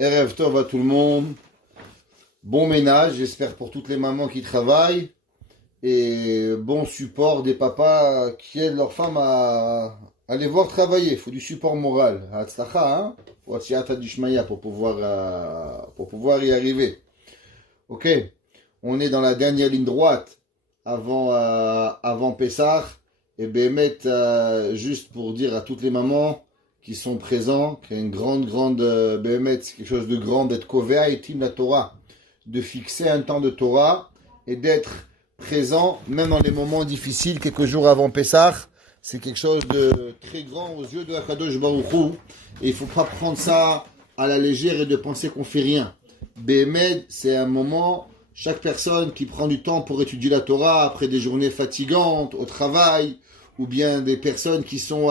Erev Tov à tout le monde. Bon ménage, j'espère pour toutes les mamans qui travaillent. Et bon support des papas qui aident leurs femmes à les voir travailler. Il faut du support moral. Hatzlacha, hein? Faut Hatziyata Dishmaya pour pouvoir y arriver. Ok, on est dans la dernière ligne droite avant Pessah. Et Bémet, juste pour dire à toutes les mamans qui sont présents, qu'il y a une grande Bémet, c'est quelque chose de grand, d'être Kovea et Tim la Torah, de fixer un temps de Torah et d'être présent, même dans les moments difficiles, quelques jours avant Pessah. C'est quelque chose de très grand aux yeux de Akadosh Baruch Hu. Et il ne faut pas prendre ça à la légère et de penser qu'on fait rien. Bémet, c'est un moment, chaque personne qui prend du temps pour étudier la Torah après des journées fatigantes, au travail, ou bien des personnes qui font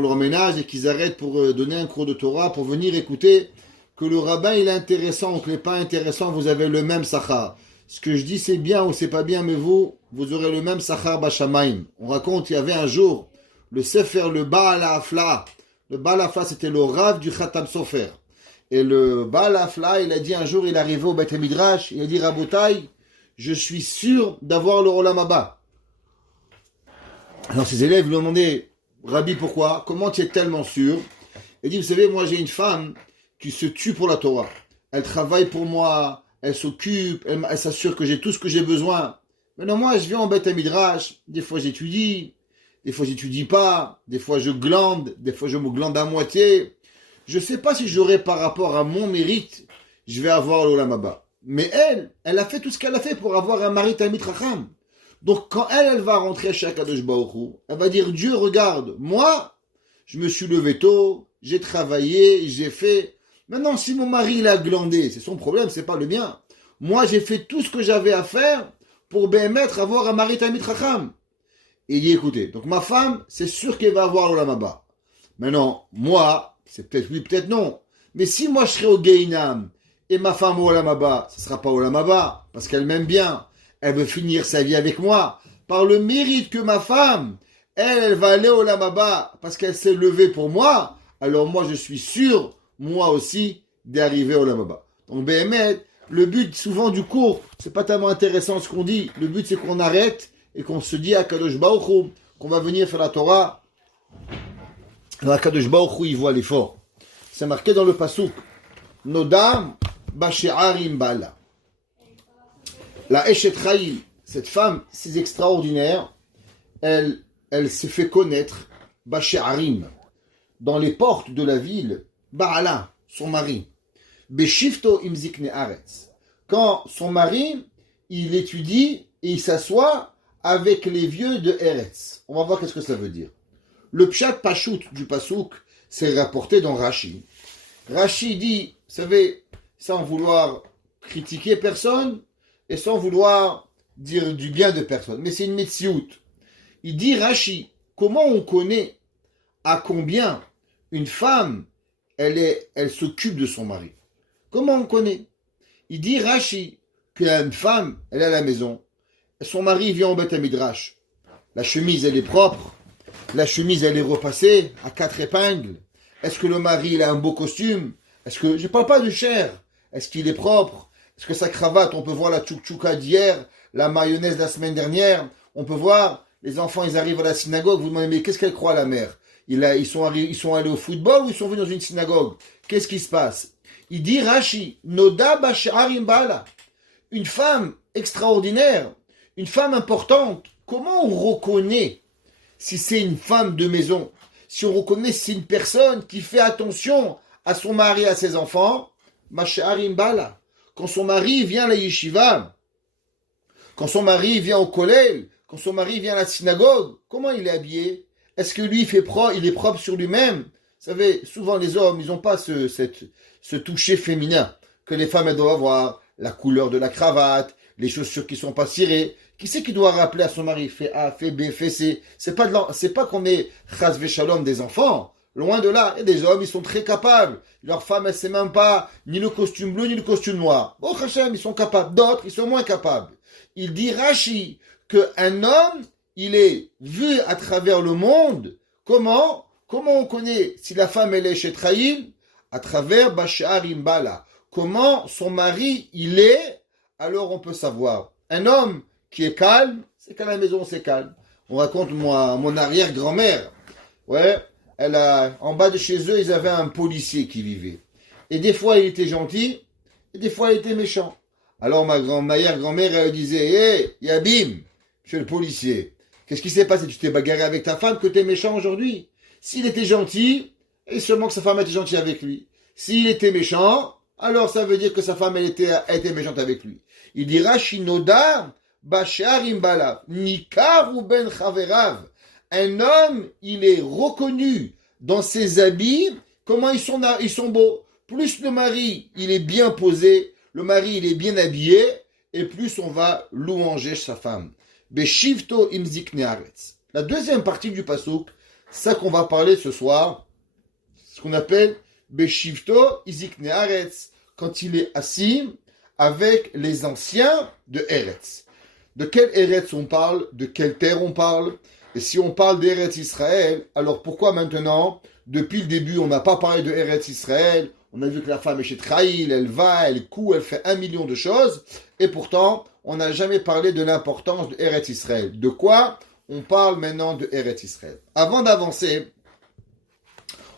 leur ménage et qui arrêtent pour donner un cours de Torah, pour venir écouter que le rabbin il est intéressant ou qu'il n'est pas intéressant, vous avez le même sachar. Ce que je dis c'est bien ou c'est pas bien, mais vous aurez le même sachar bashamaim. On raconte, il y avait un jour le Sefer, le Baal Hafla. Le Baal Hafla, c'était le Rav du Khatam Sofer. Et le Baal Hafla, il a dit un jour, il est arrivé au Beth Midrash, il a dit Rabotai, je suis sûr d'avoir le Olam Haba. Alors ses élèves lui ont demandé, Rabbi, pourquoi? Comment tu es tellement sûr? Il dit, vous savez, moi j'ai une femme qui se tue pour la Torah. Elle travaille pour moi, elle s'occupe, elle s'assure que j'ai tout ce que j'ai besoin. Maintenant moi, je viens en Beth Midrash, des fois j'étudie pas, des fois je glande, des fois je me glande à moitié. Je sais pas si j'aurai par rapport à mon mérite, je vais avoir l'Olam Haba. Mais elle a fait tout ce qu'elle a fait pour avoir un mari Talmid Chacham. Donc quand elle va rentrer chez Akadosh Baruch Hu, elle va dire, Dieu, regarde, moi, je me suis levé tôt, j'ai travaillé, j'ai fait. Maintenant, si mon mari il a glandé, c'est son problème, c'est pas le mien. Moi, j'ai fait tout ce que j'avais à faire pour bémettre avoir un mari Talmid Chacham. Et il dit, écoutez, donc ma femme, c'est sûr qu'elle va avoir l'Olam Haba. Maintenant, moi, c'est peut-être oui, peut-être non. Mais si moi je serais au Gehinam et ma femme au Olam Haba, ce ne sera pas au Olam Haba, parce qu'elle m'aime bien. Elle veut finir sa vie avec moi. Par le mérite que ma femme, elle va aller au Olam Haba, parce qu'elle s'est levée pour moi, alors moi je suis sûr, moi aussi, d'arriver au Olam Haba. Donc Béhémet, le but souvent du cours, c'est pas tellement intéressant ce qu'on dit. Le but c'est qu'on arrête et qu'on se dit à Kadosh Baruch Hu, qu'on va venir faire la Torah. Alors Kadosh Baruch Hu, il voit l'effort. C'est marqué dans le Pasuk. Nodam Bashe'arim Bala. La Eshet Chayil, cette femme, c'est extraordinaire. Elle s'est fait connaître Bashe'arim, dans les portes de la ville, Baala, son mari. Beshifto imzikne aretz. Quand son mari, il étudie et il s'assoit avec les vieux de Eretz. On va voir qu'est-ce que ça veut dire. Le pshat pachout du pasouk, c'est rapporté dans Rashi. Rashi dit, vous savez, sans vouloir critiquer personne et sans vouloir dire du bien de personne, mais c'est une metsiout. Il dit Rashi, comment on connaît à combien une femme, elle s'occupe de son mari? Comment on connaît? Il dit Rashi qu'une femme, elle est à la maison, son mari vient au Beth Midrash. La chemise, elle est propre. La chemise, elle est repassée à 4 épingles. Est-ce que le mari, il a un beau costume? Est-ce que, je parle pas de chair. Est-ce qu'il est propre? Est-ce que sa cravate, on peut voir la tchouk-tchouka d'hier, la mayonnaise de la semaine dernière? On peut voir, les enfants, ils arrivent à la synagogue, vous demandez, mais qu'est-ce qu'elle croit, la mère? Ils sont allés au football ou ils sont venus dans une synagogue? Qu'est-ce qui se passe? Il dit, Rashi, Noda Basharim Bala. Une femme extraordinaire, une femme importante. Comment on reconnaît si c'est une femme de maison? Si on reconnaît si c'est une personne qui fait attention à son mari, à ses enfants, Basharim Bala. Quand son mari vient à la yeshiva, quand son mari vient au kollel, quand son mari vient à la synagogue, comment il est habillé? Est-ce que lui il est propre sur lui-même? Vous savez, souvent les hommes, ils n'ont pas ce toucher féminin que les femmes elles doivent avoir, la couleur de la cravate, les chaussures qui sont pas cirées. Qui c'est qui doit rappeler à son mari? Fais A, fais B, fais C. C'est pas qu'on est chas v'shalom des enfants. Loin de là. Et des hommes, ils sont très capables. Leur femme, elle sait même pas ni le costume bleu, ni le costume noir. Bon, Hachem, ils sont capables. D'autres, ils sont moins capables. Il dit Rashi qu'un homme, il est vu à travers le monde. Comment? Comment on connaît si la femme elle est chez Traïl? À travers Bashar Imbala. Comment son mari il est? Alors on peut savoir. Un homme qui est calme, c'est qu'à la maison c'est calme. On raconte mon arrière-grand-mère. Ouais, en bas de chez eux, ils avaient un policier qui vivait. Et des fois il était gentil, et des fois il était méchant. Alors ma arrière-grand-mère elle disait, hé, Yabim, monsieur le policier, qu'est-ce qui s'est passé? Tu t'es bagarré avec ta femme que t'es méchant aujourd'hui? S'il était gentil, et seulement que sa femme était gentille avec lui. S'il était méchant, alors ça veut dire que sa femme elle était méchante avec lui. Il dira Shinoda Bashar Imbala Nikar ou Ben Chaverav. Un homme, il est reconnu dans ses habits, comment ils sont beaux. Plus le mari, il est bien posé, le mari, il est bien habillé, et plus on va louanger sa femme. Beshivto imzik nearetz. La deuxième partie du pasuk, ça qu'on va parler ce soir, ce qu'on appelle Beshivto imzik nearetz, quand il est assis avec les anciens de Eretz. De quel Eretz on parle? De quelle terre on parle? Et si on parle d'Eretz Israël, alors pourquoi maintenant, depuis le début, on n'a pas parlé de Eretz Israël? On a vu que la femme est chez Traïl, elle va, elle coud, elle fait 1 million de choses, et pourtant, on n'a jamais parlé de l'importance de Eretz Israël. De quoi on parle maintenant de Eretz Israël? Avant d'avancer,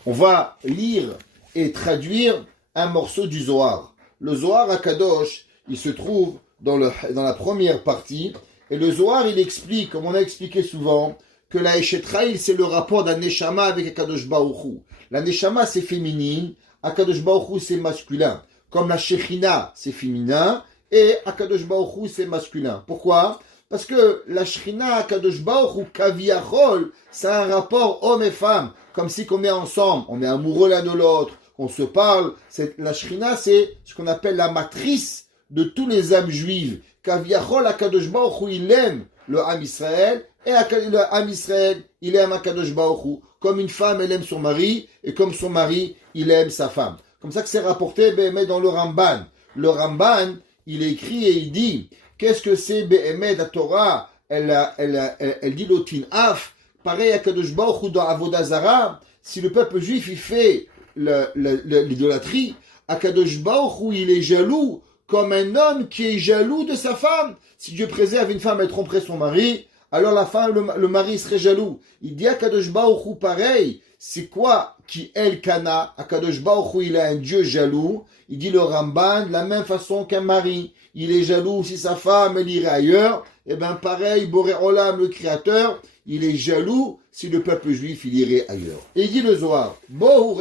on va lire et traduire un morceau du Zohar. Le Zohar à Kadosh, il se trouve dans la première partie, et le Zohar, il explique, comme on a expliqué souvent, que la Eshetraïl, c'est le rapport d'un Neshama avec Akadosh Baruch Hu. La Neshama, c'est féminine, Akadosh Baruch Hu, c'est masculin. Comme la Shechina, c'est féminin, et Akadosh Baruch Hu, c'est masculin. Pourquoi? Parce que la Shechina, Akadosh Baruch Hu, Kaviachol, c'est un rapport homme et femme, comme si qu'on est ensemble, on est amoureux l'un de l'autre, on se parle. La Shechina, c'est ce qu'on appelle la matrice de tous les âmes juives. Kaviachol, Akadosh Baruch Hu, il aime le Ham Israël, et le Ham Israël, il aime Akadosh Baruch Hu. Comme une femme, elle aime son mari, et comme son mari, il aime sa femme. Comme ça que c'est rapporté, mais dans le Ramban. Le Ramban, il écrit et il dit, qu'est-ce que c'est Be'emet, la Torah, elle dit l'otin af, pareil à Kadosh Baruch Hu dans Avodah Zarah, si le peuple juif, il fait l'idolâtrie, Akadosh Baruch Hu, il est jaloux, comme un homme qui est jaloux de sa femme. Si Dieu préserve une femme, elle tromperait son mari, alors la femme, le mari serait jaloux. Il dit à Kadosh Baruch Hu pareil, c'est quoi qui El Kana? Akadosh Baruch Hu, il est un Dieu jaloux. Il dit le Ramban, de la même façon qu'un mari. Il est jaloux si sa femme, elle irait ailleurs. Et bien pareil, Boré Olam, le Créateur, il est jaloux si le peuple juif, il irait ailleurs. Et il dit le Zohar, Bohur,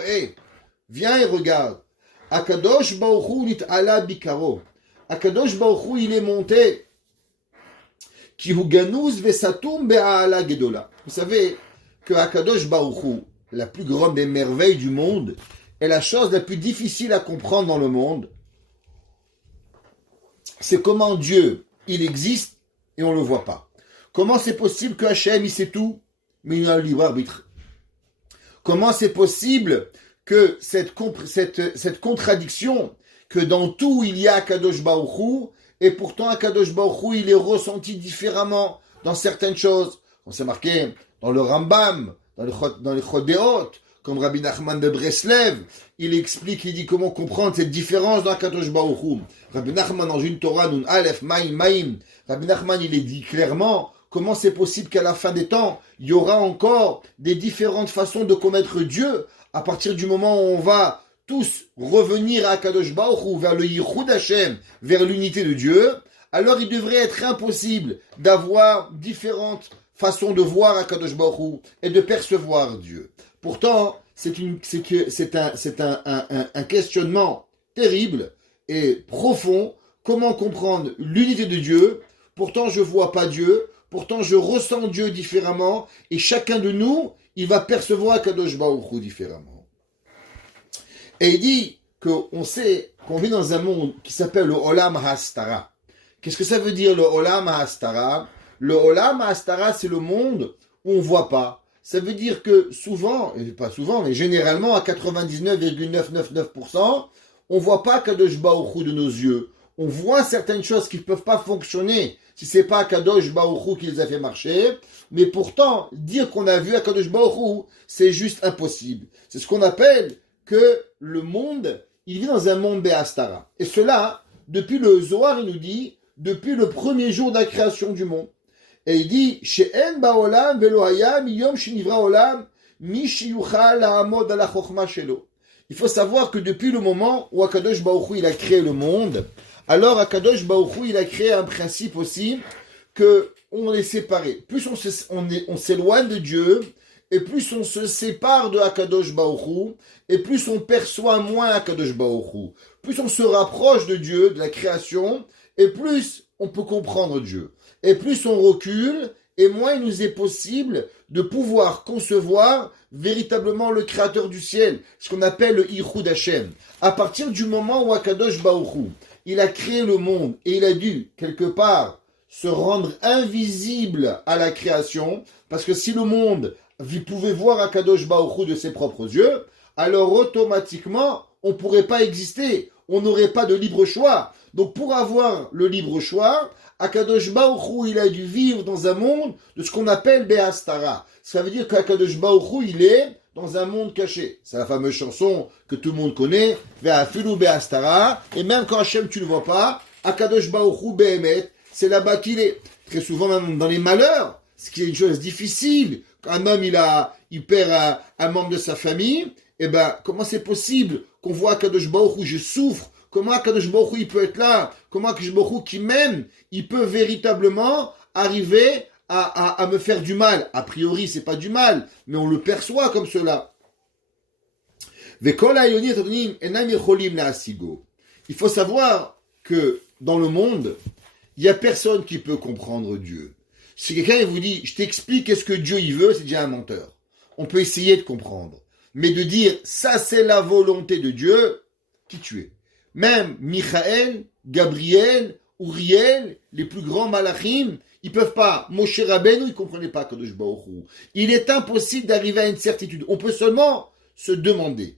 viens et regarde. Akadosh Baruch Hu nit'ala bikaro. Akadosh Baruch Hu, il est monté. Vous savez que Akadosh Baruch Hu, la plus grande des merveilles du monde, est la chose la plus difficile à comprendre dans le monde. C'est comment Dieu, il existe et on ne le voit pas. Comment c'est possible que Hachem, il sait tout, mais il a un libre arbitre? Comment c'est possible que cette contradiction, que dans tout il y a Akadosh Baruch Hu, et pourtant Akadosh Baruch Hu, il est ressenti différemment dans certaines choses. On s'est marqué dans le Rambam, dans les Chodéot, comme Rabbi Nachman de Breslev, il explique, il dit comment comprendre cette différence dans Akadosh Baruch Hu. Rabbi Nachman dans une Torah, Nun Aleph, Maïm, Rabbi Nachman, il est dit clairement comment c'est possible qu'à la fin des temps, il y aura encore des différentes façons de connaître Dieu à partir du moment où on va tous revenir à Akadosh Baruch Hu, vers le Yichud Hashem, vers l'unité de Dieu, alors il devrait être impossible d'avoir différentes façons de voir Akadosh Baruch Hu et de percevoir Dieu. Pourtant, c'est un questionnement terrible et profond. Comment comprendre l'unité de Dieu? Pourtant, je ne vois pas Dieu. Pourtant, je ressens Dieu différemment. Et chacun de nous, il va percevoir Akadosh Baruch Hu différemment. Et il dit qu'on sait qu'on vit dans un monde qui s'appelle le Olam HaHastara. Qu'est-ce que ça veut dire le Olam HaHastara? Le Olam HaHastara, c'est le monde où on ne voit pas. Ça veut dire que souvent, et pas souvent, mais généralement à 99,999%, on ne voit pas Kadosh Baruch Hu de nos yeux. on voit certaines choses qui ne peuvent pas fonctionner si c'est pas Akadosh Baruch Hu qui les a fait marcher, mais pourtant, dire qu'on a vu Akadosh Baruch Hu, c'est juste impossible. C'est ce qu'on appelle que le monde, il vit dans un monde Béastara. Et cela, depuis le Zohar, il nous dit, depuis le premier jour de la création du monde. Et il dit, She'en ba'olam velo haya miyom shenivra olam mi sheyuchal la'amod ala chokhma shelo. Il faut savoir que depuis le moment où Akadosh Baruch Hu, il a créé le monde, alors Akadosh Baruch Hu, il a créé un principe aussi que on est séparés. Plus on s'éloigne de Dieu, et plus on se sépare de Akadosh Baruch Hu, et plus on perçoit moins Akadosh Baruch Hu. Plus on se rapproche de Dieu, de la création, et plus on peut comprendre Dieu. Et plus on recule, et moins il nous est possible de pouvoir concevoir véritablement le créateur du ciel, ce qu'on appelle le Yichud Hashem. À partir du moment où Akadosh Baruch Hu, il a créé le monde, et il a dû, quelque part, se rendre invisible à la création, parce que si le monde pouvait voir Akadosh Baruch Hu de ses propres yeux, alors automatiquement, on ne pourrait pas exister, on n'aurait pas de libre choix. Donc pour avoir le libre choix, Akadosh Baruch Hu, il a dû vivre dans un monde de ce qu'on appelle Béastara. Ça veut dire qu'Akadosh Baruch Hu, il est dans un monde caché. C'est la fameuse chanson que tout le monde connaît, Ve'afilu Béastara, et même quand Hachem tu ne le vois pas, Akadosh Baruch Hu Behemet, c'est là-bas qu'il est. Très souvent, même dans les malheurs, ce qui est une chose difficile, quand un homme il perd un membre de sa famille, eh ben, comment c'est possible qu'on voit Akadosh Baruch Hu, je souffre, comment Akadosh Baruch Hu, il peut être là, comment Akadosh Baruch Hu, qui m'aime, il peut véritablement arriver à me faire du mal. A priori, c'est pas du mal, mais on le perçoit comme cela. Il faut savoir que dans le monde, il n'y a personne qui peut comprendre Dieu. Si quelqu'un vous dit, je t'explique qu'est-ce que Dieu il veut, c'est déjà un menteur. On peut essayer de comprendre. Mais de dire, ça c'est la volonté de Dieu, qui tu es. Même Michael, Gabriel, Uriel, les plus grands malachim, ils peuvent pas. Moshe Rabbeinu, il comprenait pas Kadosh Baruch Hu. Il est impossible d'arriver à une certitude. On peut seulement se demander.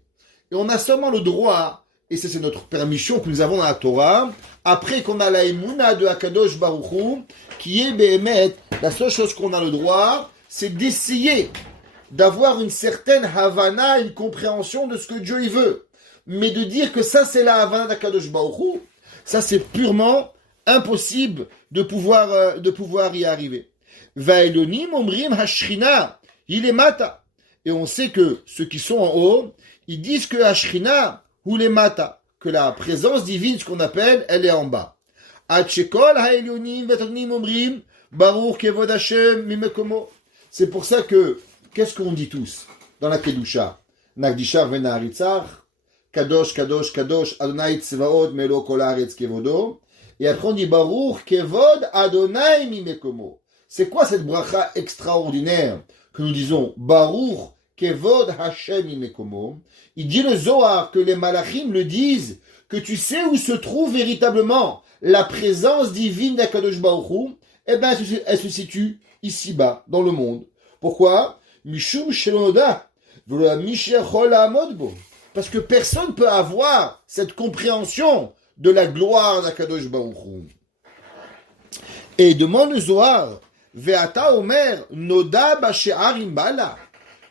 Et on a seulement le droit, et c'est notre permission que nous avons dans la Torah, après qu'on a la Emouna de Akadosh Baruch Hu, qui est Behemet, la seule chose qu'on a le droit, c'est d'essayer d'avoir une certaine Havana, une compréhension de ce que Dieu il veut. Mais de dire que ça c'est la Havana d'Akadosh Baruch Hu, ça c'est purement impossible de pouvoir y arriver. Vaelonim omrim hashrina, il est mata. Et on sait que ceux qui sont en haut, ils disent que hashrina, ou les mata, que la présence divine, ce qu'on appelle, elle est en bas. Atchekol haelonim vetonim omrim, baruch kevod Hashem mimekomo. C'est pour ça que, qu'est-ce qu'on dit tous dans la Kedusha? Nagdishar venaharitzach, Kadosh, Kadosh, Kadosh, Adonai Tzvaot, Melo Kol Haaretz Kevodo. Et après on dit Baruch Kevod Adonai Mimekomo. C'est quoi cette bracha extraordinaire que nous disons Baruch Kevod Hashem Mimekomo? Il dit le Zohar que les malachim le disent, que tu sais où se trouve véritablement la présence divine d'Akadosh Baruch Hu, eh bien elle se situe ici-bas, dans le monde. Pourquoi? Mishum Shelonoda, V'lo Mishechol Ha'amod Bo. Parce que personne ne peut avoir cette compréhension de la gloire d'Akadosh Baruch Hu. Et demande le Zohar, Ve'ata Omer, Noda Ba'She'arim Ba'ala,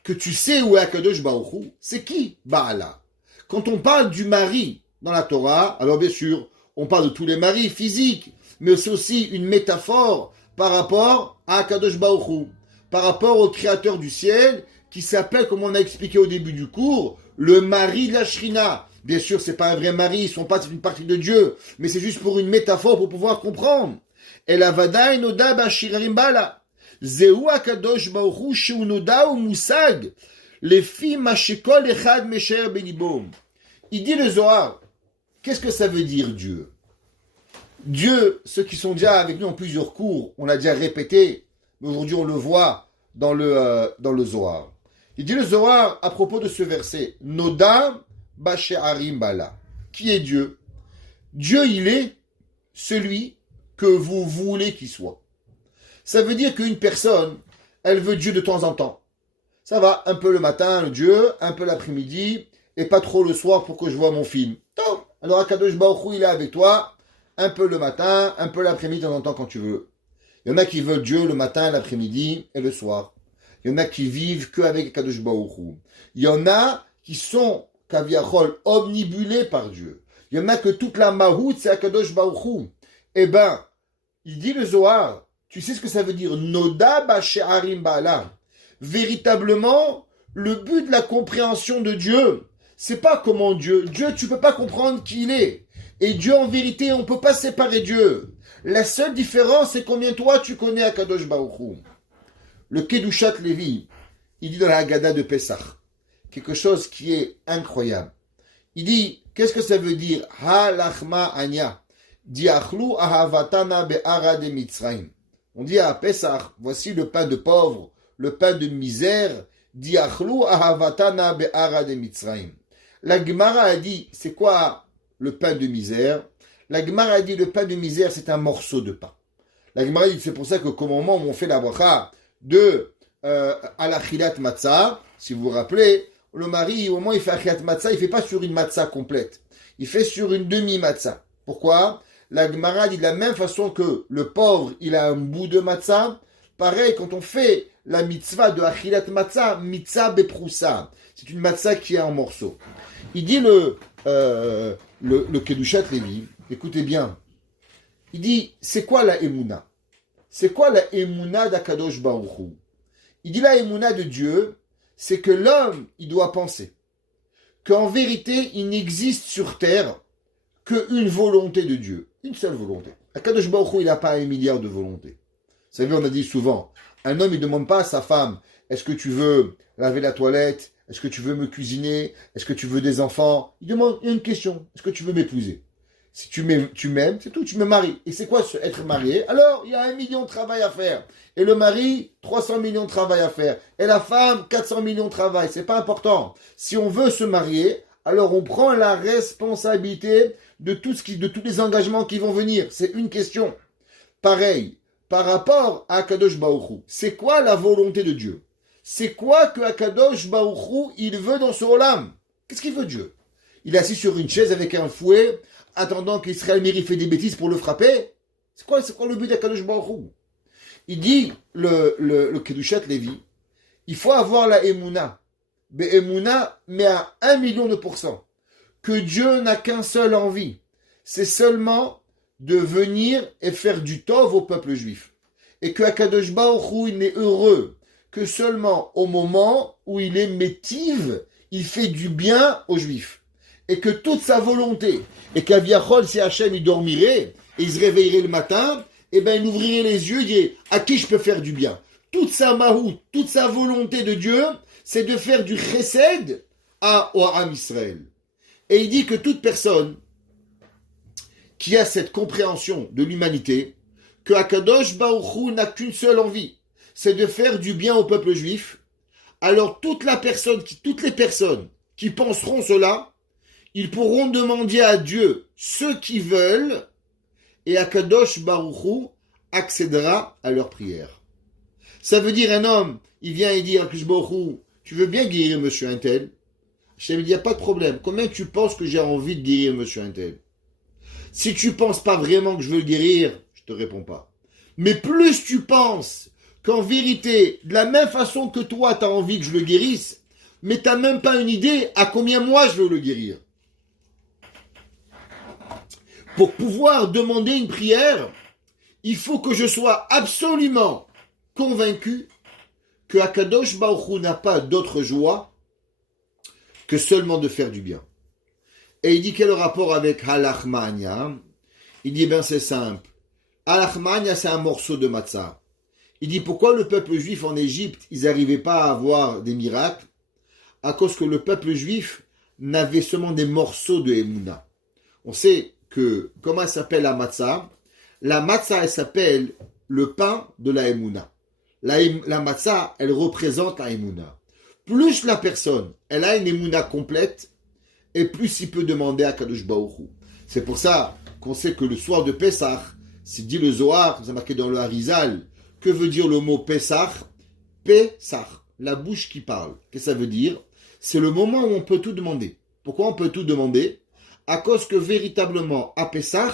que tu sais où est Akadosh Baruch Hu, c'est qui Ba'ala? Quand on parle du mari dans la Torah, alors bien sûr, on parle de tous les maris physiques, mais c'est aussi une métaphore par rapport à Akadosh Baruch Hu, par rapport au Créateur du ciel, qui s'appelle, comme on a expliqué au début du cours, le mari de la Shrina. Bien sûr, c'est pas un vrai mari, c'est une partie de Dieu, mais c'est juste pour une métaphore pour pouvoir comprendre. El avada enoda b'ashirarim bala. Zeu akadosh baruch hu shu noda u musag. Lefi mashekol echad mesher benibom. Il dit le Zohar, qu'est-ce que ça veut dire Dieu? Dieu, ceux qui sont déjà avec nous en plusieurs cours, on l'a déjà répété, mais aujourd'hui on le voit dans le Zohar. Il dit le Zohar à propos de ce verset, Noda Ba'She'arim Bala. Qui est Dieu? Dieu, il est celui que vous voulez qu'il soit. Ça veut dire qu'une personne, elle veut Dieu de temps en temps. Ça va, un peu le matin, le Dieu, un peu l'après-midi, et pas trop le soir pour que je vois mon film. Alors Akadosh Baruch Hu, il est avec toi, un peu le matin, un peu l'après-midi, de temps en temps quand tu veux. Il y en a qui veulent Dieu le matin, l'après-midi et le soir. Il y en a qui vivent qu'avec Kadosh Baruch Hu. Il y en a qui sont, kaviachol, omnibulés par Dieu. Il y en a que toute la mahout, c'est Kadosh Baruch Hu. Eh ben, il dit le Zohar, tu sais ce que ça veut dire? Noda ba'she'arim ba'ala. Véritablement, le but de la compréhension de Dieu, c'est pas comment Dieu, tu peux pas comprendre qui il est. Et Dieu, en vérité, on peut pas séparer Dieu. La seule différence, c'est combien toi tu connais Akadosh Baruch Hu. Le Kedushat Levi, il dit dans la Haggadah de Pessah, quelque chose qui est incroyable. Il dit, qu'est-ce que ça veut dire? Ha lachma anya, diachlu ahavatana be'ara de Mitzrayim. On dit à Pessah, voici le pain de pauvre, le pain de misère, diachlu ahavatana be'ara de Mitzrayim. La Gemara a dit, c'est quoi le pain de misère? La Gemara a dit, le pain de misère, c'est un morceau de pain. La Gemara dit, c'est pour ça qu'au moment où on fait la bracha de al-achilat matzah, si vous vous rappelez, le mari, au moment où il fait achilat matzah, il ne fait pas sur une matzah complète. Il fait sur une demi-matzah. Pourquoi? La Gemara dit de la même façon que le pauvre, il a un bout de matzah. Pareil, quand on fait la mitzvah de achilat matzah, mitzvah beproussa. C'est une matzah qui est en morceaux. Il dit le Kedushat Levi, écoutez bien, il dit, c'est quoi la Emouna? C'est quoi la Emouna d'Akadosh Baruch Hu? Il dit la Emouna de Dieu, c'est que l'homme, il doit penser qu'en vérité, il n'existe sur terre qu'une volonté de Dieu, une seule volonté. Akadosh Baruch Hu, il n'a pas 1 milliard de volontés. Vous savez, on a dit souvent, un homme, il ne demande pas à sa femme, est-ce que tu veux laver la toilette? Est-ce que tu veux me cuisiner? Est-ce que tu veux des enfants? Il demande une question, est-ce que tu veux m'épouser? Si tu m'aimes, c'est tout, tu me maries. Et c'est quoi être marié? Alors, il y a 1 million de travail à faire. Et le mari, 300 millions de travail à faire. Et la femme, 400 millions de travail. C'est pas important. Si on veut se marier, alors on prend la responsabilité de de tous les engagements qui vont venir. C'est une question. Pareil, par rapport à Akadosh Baruch Hu, c'est quoi la volonté de Dieu? C'est quoi que Akadosh Baruch Hu, il veut dans ce olam? Qu'est-ce qu'il veut Dieu? Il est assis sur une chaise avec un fouet, attendant qu'Israël Miri fait des bêtises pour le frapper? C'est quoi le but d'Akadosh Baruch Hu? Il dit, le Kedushat Levi, il faut avoir la Emouna. Be'emouna, mais à 1 million de pourcents. Que Dieu n'a qu'un seul envie. C'est seulement de venir et faire du tov au peuple juif. Et que Akadosh Baruch Hu, il n'est heureux que seulement au moment où il est métive, il fait du bien aux juifs. Et que toute sa volonté, et qu'Aviachol, si Hachem, il dormirait, et il se réveillerait le matin, et ben il ouvrirait les yeux, il dirait, à qui je peux faire du bien? Toute sa mahout, toute sa volonté de Dieu, c'est de faire du chesed au Ham Israël. Et il dit que toute personne qui a cette compréhension de l'humanité, que Akadosh Baruch Hu n'a qu'une seule envie, c'est de faire du bien au peuple juif, alors toutes les personnes qui penseront cela, ils pourront demander à Dieu ce qu'ils veulent, et Akadosh Baruch Hu accédera à leur prière. Ça veut dire un homme, il vient et dit à Akadosh Baruch Hu, tu veux bien guérir monsieur Untel? Je lui dis, il n'y a pas de problème. Combien tu penses que j'ai envie de guérir monsieur Untel? Si tu ne penses pas vraiment que je veux le guérir, je ne te réponds pas. Mais plus tu penses qu'en vérité, de la même façon que toi, tu as envie que je le guérisse, mais tu n'as même pas une idée à combien moi je veux le guérir. Pour pouvoir demander une prière, il faut que je sois absolument convaincu que Akadosh Baruch Hu n'a pas d'autre joie que seulement de faire du bien. Et il dit quel rapport avec Halachmania? Il dit ben c'est simple. Halachmania c'est un morceau de matzah. Il dit pourquoi le peuple juif en Égypte, ils n'arrivaient pas à avoir des miracles? À cause que le peuple juif n'avait seulement des morceaux de Emouna. On sait que, comment elle s'appelle la matzah? La matzah, elle s'appelle le pain de la Emouna. La matzah, elle représente la Emouna. Plus la personne, elle a une Emouna complète, et plus il peut demander à Kadosh Baruch Hu. C'est pour ça qu'on sait que le soir de Pessah, c'est dit le Zohar, c'est marqué dans le Harizal, que veut dire le mot Pessah? Pessah, la bouche qui parle. Qu'est-ce que ça veut dire? C'est le moment où on peut tout demander. Pourquoi on peut tout demander? À cause que véritablement, à Pessah,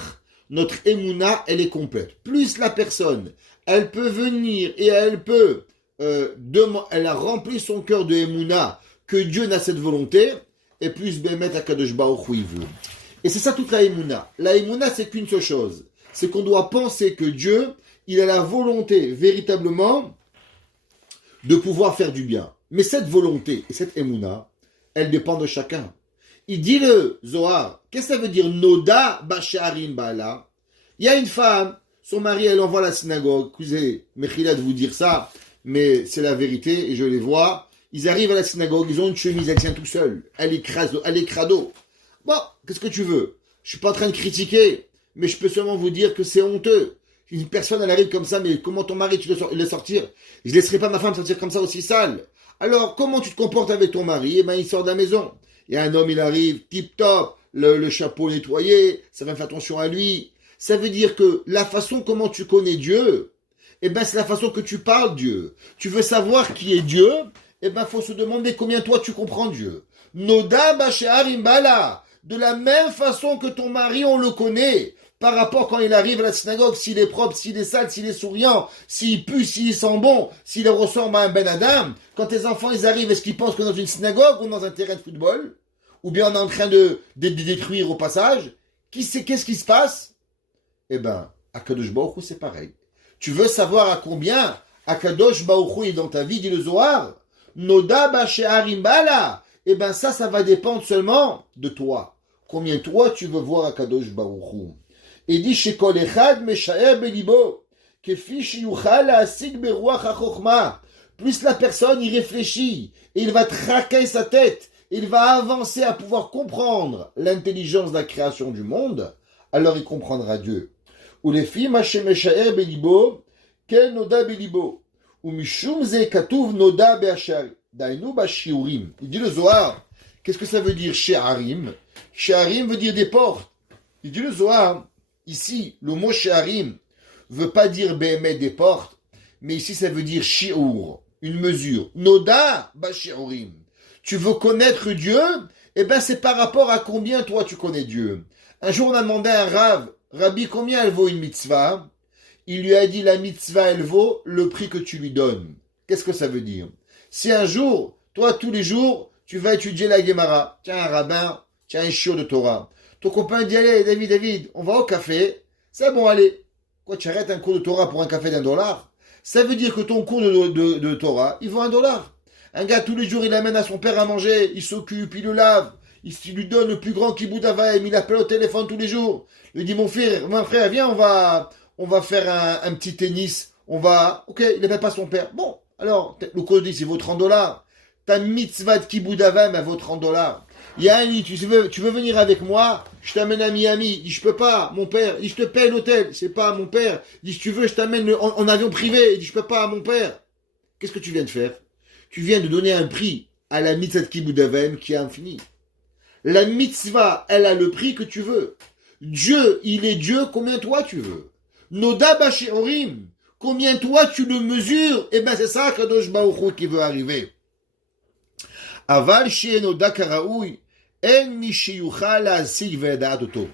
notre émouna, elle est complète. Plus la personne, elle peut venir et elle peut, elle a rempli son cœur de émouna, que Dieu n'a cette volonté, et plus Bémet Akadosh Baruch Hu il veut. Et c'est ça toute la émouna. La émouna, c'est qu'une seule chose. C'est qu'on doit penser que Dieu, il a la volonté, véritablement, de pouvoir faire du bien. Mais cette volonté et cette émouna, elle dépend de chacun. Il dit le Zohar, qu'est-ce que ça veut dire Noda Basharim Bala? Il y a une femme, son mari, elle envoie à la synagogue. Écoutez, Mechila de vous dire ça, mais c'est la vérité et je les vois. Ils arrivent à la synagogue, ils ont une chemise, elle tient tout seule. Elle est crado. Bon, qu'est-ce que tu veux? Je suis pas en train de critiquer, mais je peux seulement vous dire que c'est honteux. Une personne, elle arrive comme ça, mais comment ton mari, tu le sortir? Je laisserai pas ma femme sortir comme ça aussi sale. Alors, comment tu te comportes avec ton mari? Eh ben, il sort de la maison. Il y a un homme, il arrive, tip-top, le chapeau nettoyé, ça va faire attention à lui. Ça veut dire que la façon comment tu connais Dieu, eh ben, c'est la façon que tu parles Dieu. Tu veux savoir qui est Dieu? Eh ben, faut se demander combien toi tu comprends Dieu. Noda Basharim Bala. De la même façon que ton mari, on le connaît. Par rapport quand il arrive à la synagogue, s'il est propre, s'il est sale, s'il est souriant, s'il pue, s'il sent bon, s'il ressemble à un Ben Adam. Quand tes enfants ils arrivent, est-ce qu'ils pensent qu'on est dans une synagogue ou dans un terrain de football? Ou bien on est en train de détruire au passage? Qu'est-ce qui se passe? Eh ben, Akadosh Baruch Hu, c'est pareil. Tu veux savoir à combien Akadosh Baruch Hu est dans ta vie, dit le Zohar? Noda Bashe'arim Bala. Eh ben ça va dépendre seulement de toi. Combien toi tu veux voir Akadosh Baruch Hu? Et dit chez Kol Echad Meshaer Belibo, Kefi Shiyuchal Asik Beruach HaChochma. Plus la personne y réfléchit, et il va traquer sa tête, il va avancer à pouvoir comprendre l'intelligence de la création du monde, alors il comprendra Dieu. Ou les filles Meshaer Belibo, Kel Noda Belibo, ou Mishum Ze Katuv Noda Be'ashari. Dainu Bashiurim. Il dit le Zohar, qu'est-ce que ça veut dire She'arim? She'arim veut dire des portes. Il dit le Zohar, ici, le mot She'arim veut pas dire Behemet des portes, mais ici ça veut dire Shi'ur, une mesure. Noda Bashiurim. Tu veux connaître Dieu? Eh ben c'est par rapport à combien toi tu connais Dieu. Un jour on a demandé à un Rav, Rabbi, combien elle vaut une mitzvah? Il lui a dit la mitzvah elle vaut le prix que tu lui donnes. Qu'est-ce que ça veut dire? Si un jour, toi, tous les jours, tu vas étudier la Gemara, tiens un rabbin, tiens un chiot de Torah, ton copain dit, allez, David, on va au café, c'est bon, allez. Quoi, tu arrêtes un cours de Torah pour un café d'$1? Ça veut dire que ton cours de Torah, il vaut $1. Un gars, tous les jours, il amène à son père à manger, il s'occupe, il le lave, il lui donne le plus grand kibbutz d'Avaim, il appelle au téléphone tous les jours. Il lui dit, mon frère, viens, on va faire un petit tennis, ok, il n'appelle pas son père. Bon. Alors, le code il vaut $30. Ta mitzvah de kibbutz d'Avaim, elle vaut $30. Il y a un lit, tu veux venir avec moi? Je t'amène à Miami. Il dit, je peux pas, mon père. Il dit, je te paye l'hôtel. C'est pas mon père. Il dit, si tu veux, je t'amène en avion privé. Il dit, je peux pas, mon père. Qu'est-ce que tu viens de faire? Tu viens de donner un prix à la mitzvah de kibbutz d'Avaim qui est infini. La mitzvah, elle a le prix que tu veux. Dieu, il est Dieu, combien toi tu veux? Noda Bashiurim. Combien toi tu le mesures? Eh ben c'est ça Kadosh Baruch Hu qui veut arriver. Aval she'enoda karaoui en mi sheyuchal ha'asig ve'edat oto.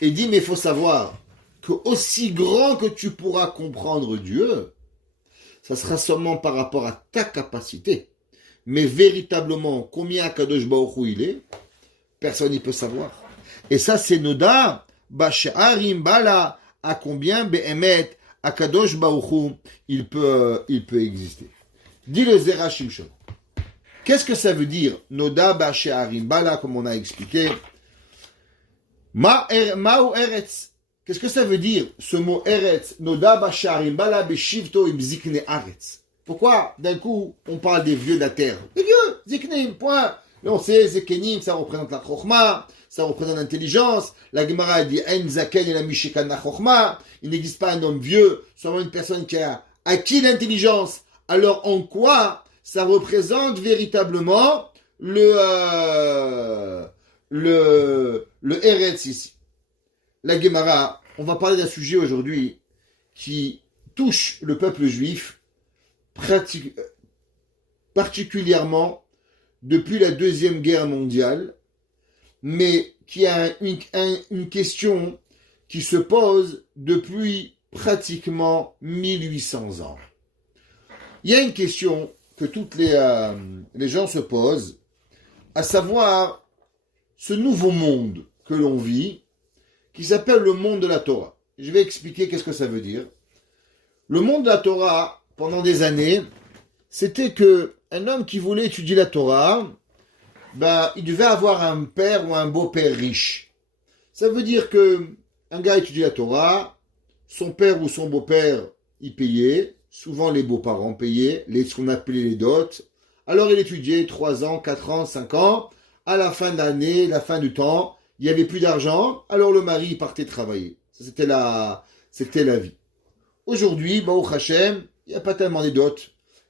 Et dit mais il faut savoir que aussi grand que tu pourras comprendre Dieu, ça sera seulement par rapport à ta capacité. Mais véritablement combien Kadosh Baruch Hu il est, personne n'y peut savoir. Et ça c'est Noda Basharim Bala, à combien Be'emet Akadosh Baruch Hu, il peut exister. Dit le Zera Shimshon. Qu'est-ce que ça veut dire Noda Basharim Bala, comme on a expliqué? Ma'u Eretz. Qu'est-ce que ça veut dire ce mot Eretz? Noda Basharim Bala Beshivto im Zikne Aretz. Pourquoi d'un coup on parle des vieux de la terre? Les vieux, Ziknim, point. Et on sait, Zekenim, ça représente la Chokhmah, ça représente l'intelligence. La Gemara dit En Zaken et la Mishikan la Chokhmah. Il n'existe pas un homme vieux, seulement une personne qui a acquis l'intelligence. Alors en quoi ça représente véritablement le Eretz ici? La Gemara, on va parler d'un sujet aujourd'hui qui touche le peuple juif particulièrement depuis la Deuxième Guerre mondiale, mais qui a une question qui se pose depuis pratiquement 1800 ans. Il y a une question que toutes les gens se posent, à savoir ce nouveau monde que l'on vit, qui s'appelle le monde de la Torah. Je vais expliquer qu'est-ce que ça veut dire. Le monde de la Torah, pendant des années, c'était que un homme qui voulait étudier la Torah, il devait avoir un père ou un beau-père riche. Ça veut dire que un gars étudie la Torah, son père ou son beau-père y payait, souvent les beaux-parents payaient, ce qu'on appelait les dots. Alors il étudiait 3 ans, 4 ans, 5 ans. À la fin de l'année, la fin du temps, il n'y avait plus d'argent, alors le mari partait travailler. Ça, c'était la vie. Aujourd'hui, Baruch Hashem, il n'y a pas tellement de dots.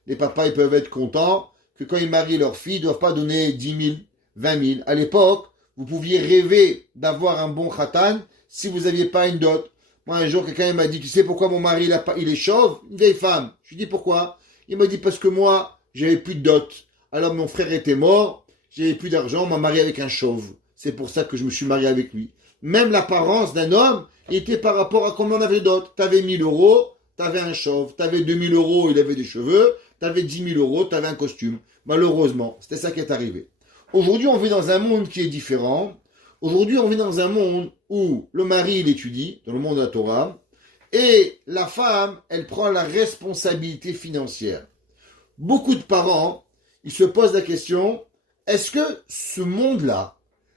Les papas, ils peuvent être contents que quand ils marient leur fille, ils ne doivent pas donner 10 000, 20 000. À l'époque, vous pouviez rêver d'avoir un bon khatan si vous n'aviez pas une dot. Moi, un jour, quelqu'un m'a dit, tu sais pourquoi mon mari, il est chauve? Une vieille femme. Je lui dis pourquoi? Il m'a dit, parce que moi, j'avais plus de dot. Alors, mon frère était mort, j'avais plus d'argent, on m'a marié avec un chauve. C'est pour ça que je me suis marié avec lui. Même l'apparence d'un homme était par rapport à combien on avait de dot. T'avais 1 000 euros, t'avais un chauve. T'avais 2 000 euros, il avait des cheveux. T'avais 10 000 euros, t'avais un costume. Malheureusement, c'était ça qui est arrivé. Aujourd'hui, on vit dans un monde qui est différent. Aujourd'hui, on vit dans un monde où le mari, il étudie, dans le monde de la Torah, et la femme, elle prend la responsabilité financière. Beaucoup de parents, ils se posent la question, est-ce que ce monde-là,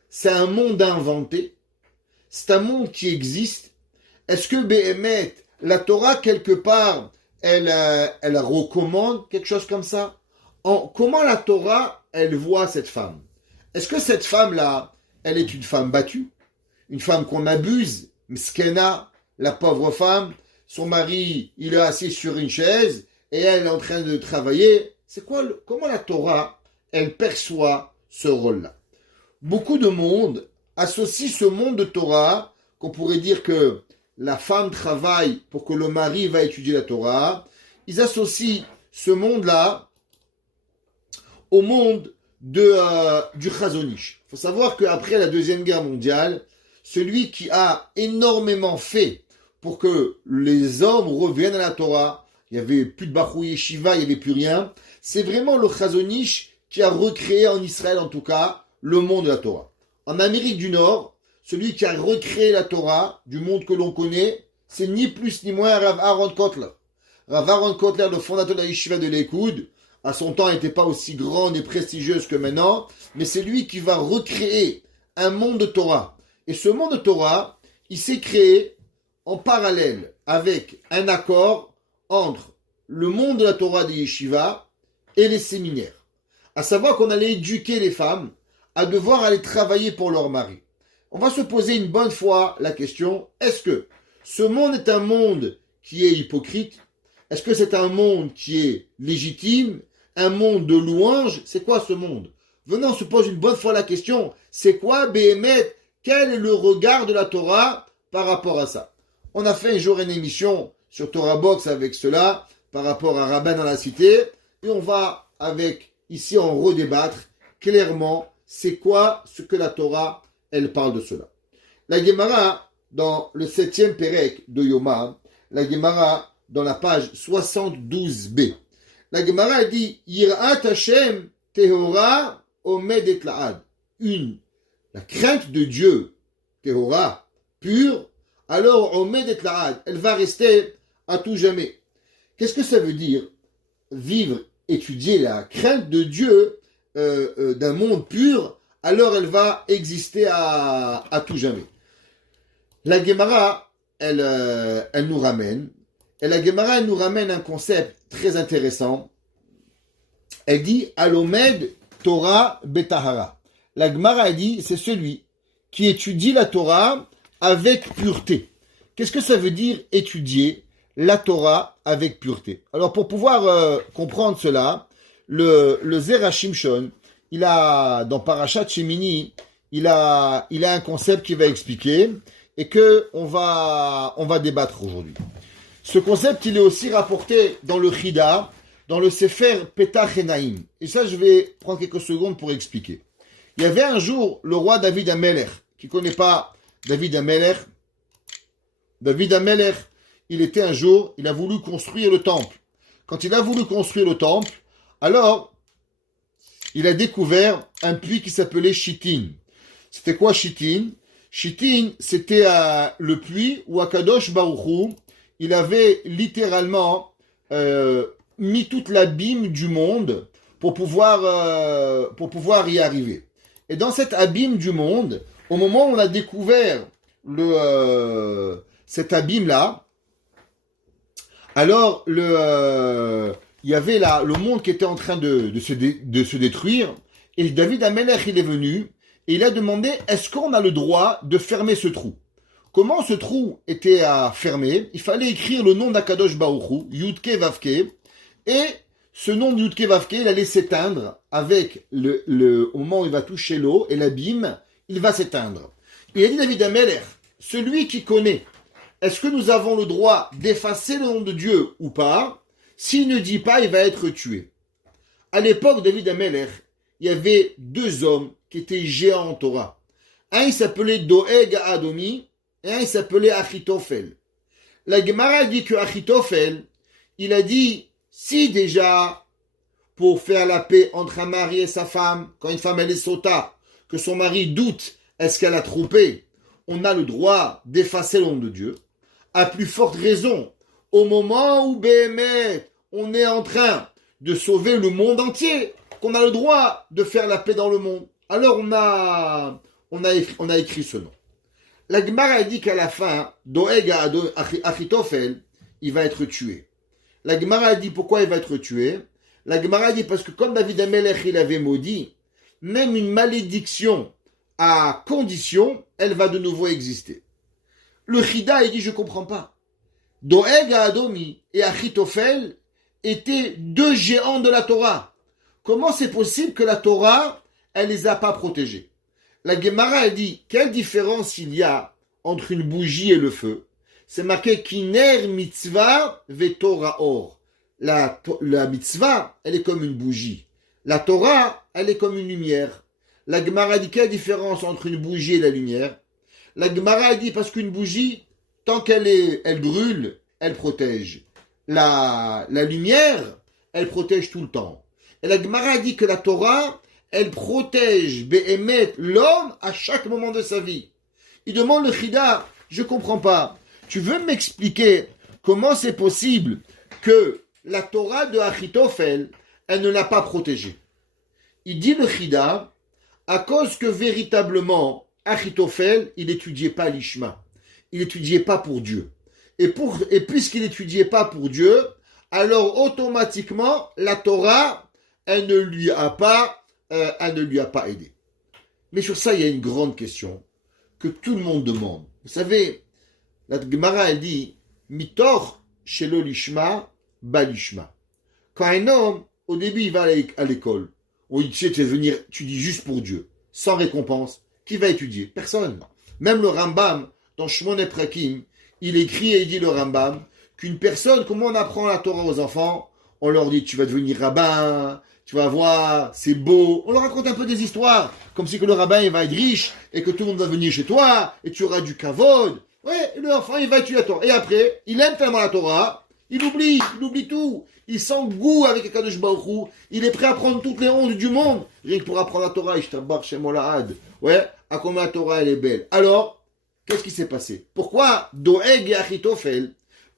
c'est un monde inventé? C'est un monde qui existe? Est-ce que Béhémet, la Torah, quelque part, elle recommande quelque chose comme ça? Comment la Torah, elle voit cette femme? Est-ce que cette femme-là, elle est une femme battue? Une femme qu'on abuse? Mskena, la pauvre femme, son mari, il est assis sur une chaise et elle est en train de travailler. Comment la Torah, elle perçoit ce rôle-là? Beaucoup de monde associe ce monde de Torah, qu'on pourrait dire que la femme travaille pour que le mari va étudier la Torah. Ils associent ce monde-là au monde du Chazon Ish. Il faut savoir qu'après la Deuxième Guerre mondiale, celui qui a énormément fait pour que les hommes reviennent à la Torah, il n'y avait plus de Bachou Yeshiva, il n'y avait plus rien, c'est vraiment le Chazon Ish qui a recréé en Israël en tout cas le monde de la Torah. En Amérique du Nord, celui qui a recréé la Torah du monde que l'on connaît, c'est ni plus ni moins Rav Aaron Kotler. Rav Aaron Kotler, le fondateur de la Yeshiva de l'Ekoud, à son temps, n'était pas aussi grande et prestigieuse que maintenant, mais c'est lui qui va recréer un monde de Torah. Et ce monde de Torah, il s'est créé en parallèle avec un accord entre le monde de la Torah des Yeshiva et les séminaires. À savoir qu'on allait éduquer les femmes à devoir aller travailler pour leur mari. On va se poser une bonne fois la question, est-ce que ce monde est un monde qui est hypocrite? Est-ce que c'est un monde qui est légitime? Un monde de louanges? C'est quoi ce monde? Venons, on se pose une bonne fois la question, c'est quoi Béhémet? Quel est le regard de la Torah par rapport à ça? On a fait un jour une émission sur Torah Box avec cela, par rapport à Rabbin dans la cité, et on va ici en redébattre clairement, c'est quoi ce que la Torah, elle parle de cela. La Gemara, dans le 7e Pérec de Yoma, la Gemara, dans la page 72b, la Gemara dit Yirat Hashem Tehora Omedet Laad. La crainte de Dieu, Tehora, pure, alors Omedet Laad, elle va rester à tout jamais. Qu'est-ce que ça veut dire? Vivre, étudier la crainte de Dieu d'un monde pur, alors elle va exister à tout jamais. La Gemara, elle nous ramène. Et la Gemara, elle nous ramène un concept très intéressant. Elle dit Alomed Torah Betahara. La Gemara, elle dit c'est celui qui étudie la Torah avec pureté. Qu'est-ce que ça veut dire étudier la Torah avec pureté? Alors pour pouvoir comprendre cela, le Zera Shimshon, il a dans Parashat Shemini, il a un concept qu'il va expliquer et que on va débattre aujourd'hui. Ce concept, il est aussi rapporté dans le Chida, dans le Sefer Petach Enaim. Et ça, je vais prendre quelques secondes pour expliquer. Il y avait un jour le roi David Amelech. Qui ne connaît pas David Amelech? David Amelech, il était un jour, il a voulu construire le temple. Quand il a voulu construire le temple, alors, il a découvert un puits qui s'appelait Shittin. C'était quoi Shittin? Shittin, c'était le puits où Akadosh Baruch Hu, il avait littéralement mis toute l'abîme du monde pour pouvoir y arriver. Et dans cet abîme du monde, au moment où on a découvert cet abîme-là, alors il y avait le monde qui était en train de se détruire, et David Amelech, il est venu, et il a demandé, est-ce qu'on a le droit de fermer ce trou? Comment ce trou était à fermer? Il fallait écrire le nom d'Akadosh Baruch Hu, Yudke Vavke, et ce nom de Yudke Vavke, il allait s'éteindre avec au moment où il va toucher l'eau, et l'abîme, il va s'éteindre. Il a dit David Amelech, celui qui connaît, est-ce que nous avons le droit d'effacer le nom de Dieu ou pas? S'il ne dit pas, il va être tué. À l'époque de David Amelech, il y avait deux hommes qui étaient géants en Torah. Un, il s'appelait Doeg Adomi, et un, il s'appelait Achitophel. La Gemara dit que Achitophel, il a dit, si déjà, pour faire la paix entre un mari et sa femme, quand une femme elle est sota, que son mari doute, est-ce qu'elle a trompé, on a le droit d'effacer le nom de Dieu. À plus forte raison, au moment où Béhémet, on est en train de sauver le monde entier, qu'on a le droit de faire la paix dans le monde. Alors on a écrit ce nom. La Gemara dit qu'à la fin, Doeg Achitophel, il va être tué. La Gemara dit pourquoi il va être tué. La Gemara dit parce que comme David Amelech il avait maudit, même une malédiction à condition, elle va de nouveau exister. Le Chida il dit je comprends pas. Doeg Adomi et Achitophel étaient deux géants de la Torah. Comment c'est possible que la Torah, elle les a pas protégés? La Gemara, elle dit, quelle différence il y a entre une bougie et le feu? C'est marqué Kiner mitzvah ve Torah or. La mitzvah, elle est comme une bougie. La Torah, elle est comme une lumière. La Gemara dit, quelle différence entre une bougie et la lumière? La Gemara dit, parce qu'une bougie, tant elle brûle, elle protège. La lumière, elle protège tout le temps. Et la Gemara dit que la Torah, elle protège l'homme à chaque moment de sa vie. Il demande le Chida, je comprends pas. Tu veux m'expliquer comment c'est possible que la Torah de Achitophel, elle ne l'a pas protégé? Il dit le Chida, à cause que véritablement, Achitophel, il n'étudiait pas l'Ishma. Il n'étudiait pas pour Dieu. Et puisqu'il n'étudiait pas pour Dieu, alors automatiquement, la Torah, elle ne lui a pas aidé. Mais sur ça, il y a une grande question que tout le monde demande. Vous savez, la Gemara, elle dit, Mitor shelo lishma, balishma. Quand un homme, au début, il va à l'école, où il dit, tu vas venir étudier juste pour Dieu, sans récompense, qui va étudier? Personne. Même le Rambam, dans Shmone Prakim, il écrit et il dit le Rambam, qu'une personne, comment on apprend la Torah aux enfants? On leur dit, tu vas devenir rabbin, tu vas voir, c'est beau. On leur raconte un peu des histoires, comme si que le rabbin il va être riche et que tout le monde va venir chez toi et tu auras du kavod. Ouais, et l'enfant il va étudier la Torah. Et après, il aime tellement la Torah, il oublie tout. Il sent goût avec Akadosh Baruch Hu. Il est prêt à prendre toutes les hontes du monde, rien que pour apprendre la Torah. Ishtabar Shemolahad. Ouais, à combien la Torah elle est belle. Alors, qu'est-ce qui s'est passé? Pourquoi Doeg et Achitophel,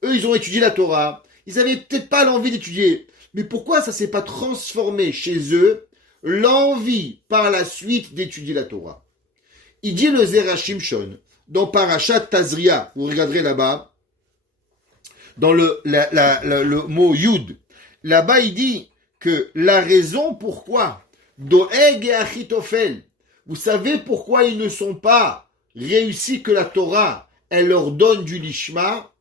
eux ils ont étudié la Torah, ils avaient peut-être pas l'envie d'étudier. Mais pourquoi ça ne s'est pas transformé chez eux l'envie par la suite d'étudier la Torah? Il dit le Zera Shimshon dans Parashat Tazria, vous regarderez là-bas, dans le mot Yud, là-bas il dit que la raison pourquoi Doeg et Achitophel, vous savez pourquoi ils ne sont pas réussis que la Torah, elle leur donne du lishma,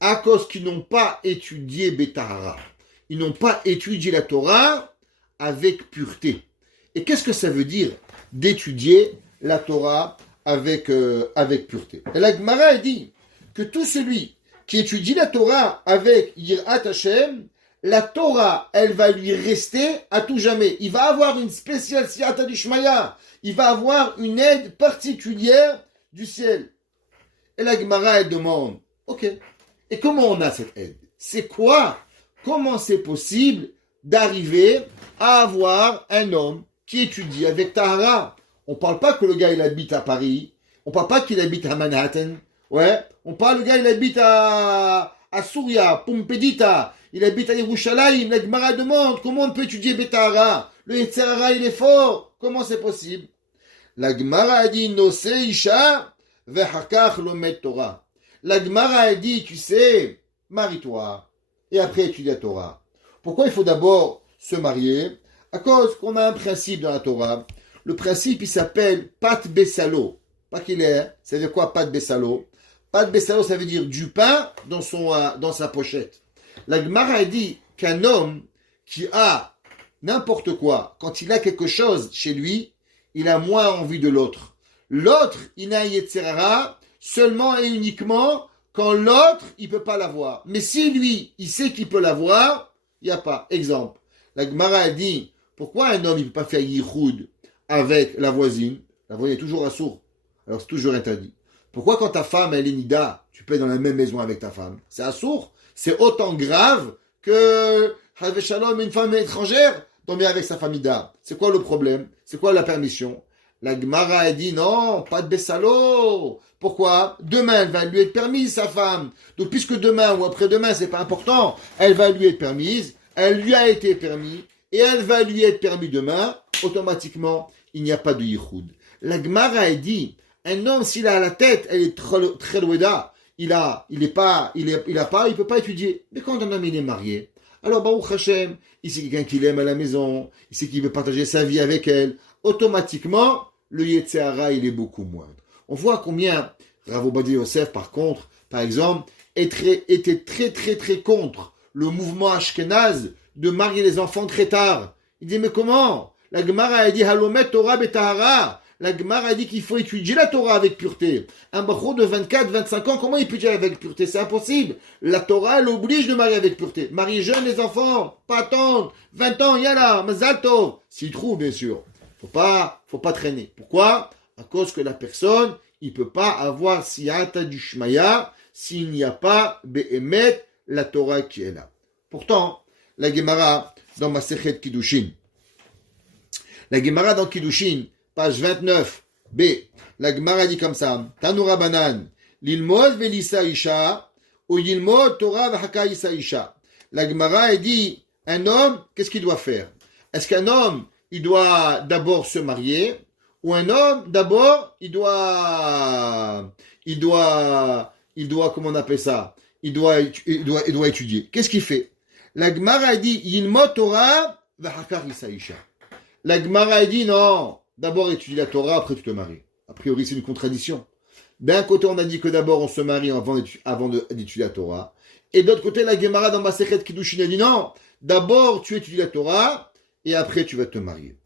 à cause qu'ils n'ont pas étudié Betahara. Ils n'ont pas étudié la Torah avec pureté. Et qu'est-ce que ça veut dire d'étudier la Torah avec pureté? Et la Gemara dit que tout celui qui étudie la Torah avec Yirat Hashem, la Torah, elle va lui rester à tout jamais. Il va avoir une spéciale Siyata d'Ishmaya. Il va avoir une aide particulière du ciel. Et la Gemara, elle demande, Ok. Et comment on a cette aide? C'est quoi? Comment c'est possible d'arriver à avoir un homme qui étudie avec Tahara? On parle pas que le gars il habite à Paris. On parle pas qu'il habite à Manhattan. Ouais. On parle le gars il habite à Souria, Pumpedita. Il habite à Yerushalayim. La Gemara demande comment on peut étudier Betahara. Le Yetzirara il est fort. Comment c'est possible? La Gemara a dit Nose Isha vehakach lomet Torah. La Gemara a dit, tu sais, marie-toi et après étudie la Torah. Pourquoi il faut d'abord se marier? À cause qu'on a un principe dans la Torah. Le principe, il s'appelle Pat Bessalo. Pas qu'il est, ça veut dire quoi Pat Bessalo? Pat Bessalo, ça veut dire du pain dans sa pochette. La Gemara a dit qu'un homme qui a n'importe quoi, quand il a quelque chose chez lui, il a moins envie de l'autre. L'autre, il a un Yetzirara seulement et uniquement quand l'autre, il peut pas l'avoir. Mais si lui, il sait qu'il peut l'avoir, il n'y a pas. Exemple, la Gemara a dit, pourquoi un homme, il ne peut pas faire yichoud avec la voisine? La voisine est toujours assourde. Alors c'est toujours interdit. Pourquoi quand ta femme, elle est nida, tu peux être dans la même maison avec ta femme? C'est assourd. C'est autant grave que, Shalom, une femme étrangère, tomber avec sa famille nida. C'est quoi le problème? C'est quoi la permission? La Gemara a dit non, pas de Bessalo. Pourquoi? Demain, elle va lui être permise, sa femme. Donc, puisque demain ou après-demain, c'est pas important, elle va lui être permise, elle lui a été permis, et elle va lui être permis demain, automatiquement, il n'y a pas de yichoud. La Gemara a dit, un homme, s'il a la tête, elle est très loéda, il peut pas étudier. Mais quand un homme, il est marié, alors, Baruch Hashem, il sait quelqu'un qui l'aime à la maison, il sait qu'il veut partager sa vie avec elle, automatiquement, le Yetzirara, il est beaucoup moindre. On voit combien Rav Ovadia Yosef, par contre, par exemple, était très contre le mouvement Ashkenaz de marier les enfants très tard. Il dit, mais comment? La Gemara a dit, Halomet Torah betahara. La Gemara a dit qu'il faut étudier la Torah avec pureté. Un bachor de 24, 25 ans, comment il peut étudier avec pureté? C'est impossible. La Torah, elle oblige de marier avec pureté. Marier jeune les enfants, pas attendre. 20 ans, yalla, mazal tov. S'il trouve, bien sûr. Faut pas traîner. Pourquoi? À cause que la personne, il peut pas avoir siyata du shmaya s'il n'y a pas be'emet la Torah qui est là. Pourtant, la Gemara dans Masechet Kiddushin, la Gemara dans Kiddushin, page 29, B, la Gemara dit comme ça, Tanura Banan, l'ilmod velisa isha, ou l'ilmod Torah v'haka isa isha. La Gemara a dit, un homme, qu'est-ce qu'il doit faire? Est-ce qu'un homme, il doit d'abord se marier, ou un homme, d'abord, il doit, comment on appelle ça? Il doit étudier. Qu'est-ce qu'il fait? La Gemara a dit, Yilmod Torah, v'hakar isa isha. La Gemara a dit, non, d'abord étudie la Torah, après tu te maries. A priori, c'est une contradiction. D'un côté, on a dit que d'abord on se marie avant d'étudier la Torah. Et d'autre côté, la Gemara dans Masechet Kiddushin a dit, non, d'abord tu étudies la Torah, et après tu vas te marier.